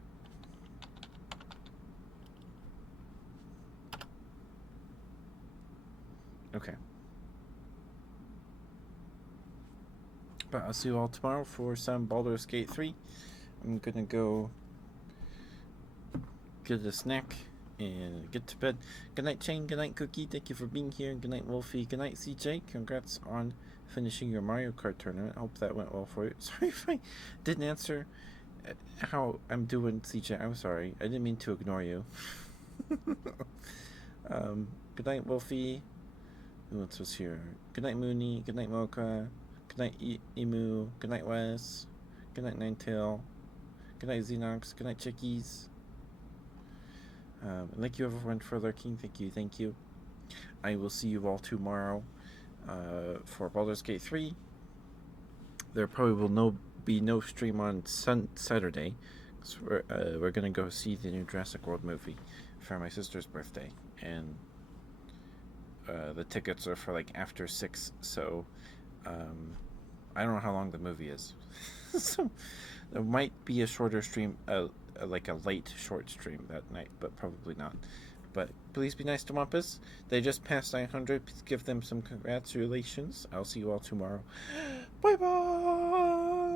Okay. But I'll see you all tomorrow for some Baldur's Gate 3. I'm gonna go get a snack and get to bed. Good night, Chain. Good night, Cookie. Thank you for being here. Good night, Wolfie. Good night, CJ. Congrats on finishing your Mario Kart tournament. Hope that went well for you. Sorry if I didn't answer how I'm doing, CJ. I'm sorry. I didn't mean to ignore you. Good night, Wolfie. Who else was here? Good night, Mooney. Good night, Mocha. Good night, Emu. Good night, Wes. Good night, Ninetail. Good night, Xenox. Good night, Chickies. Thank you, everyone, for lurking. Thank you. I will see you all tomorrow for Baldur's Gate 3. There probably will be no stream on Saturday, because we're going to go see the new Jurassic World movie for my sister's birthday, and the tickets are for like after 6, so I don't know how long the movie is. So there might be a shorter stream, like a late short stream that night, but probably not. But please be nice to Wampus. They just passed 900. Please give them some congratulations. I'll see you all tomorrow. Bye bye.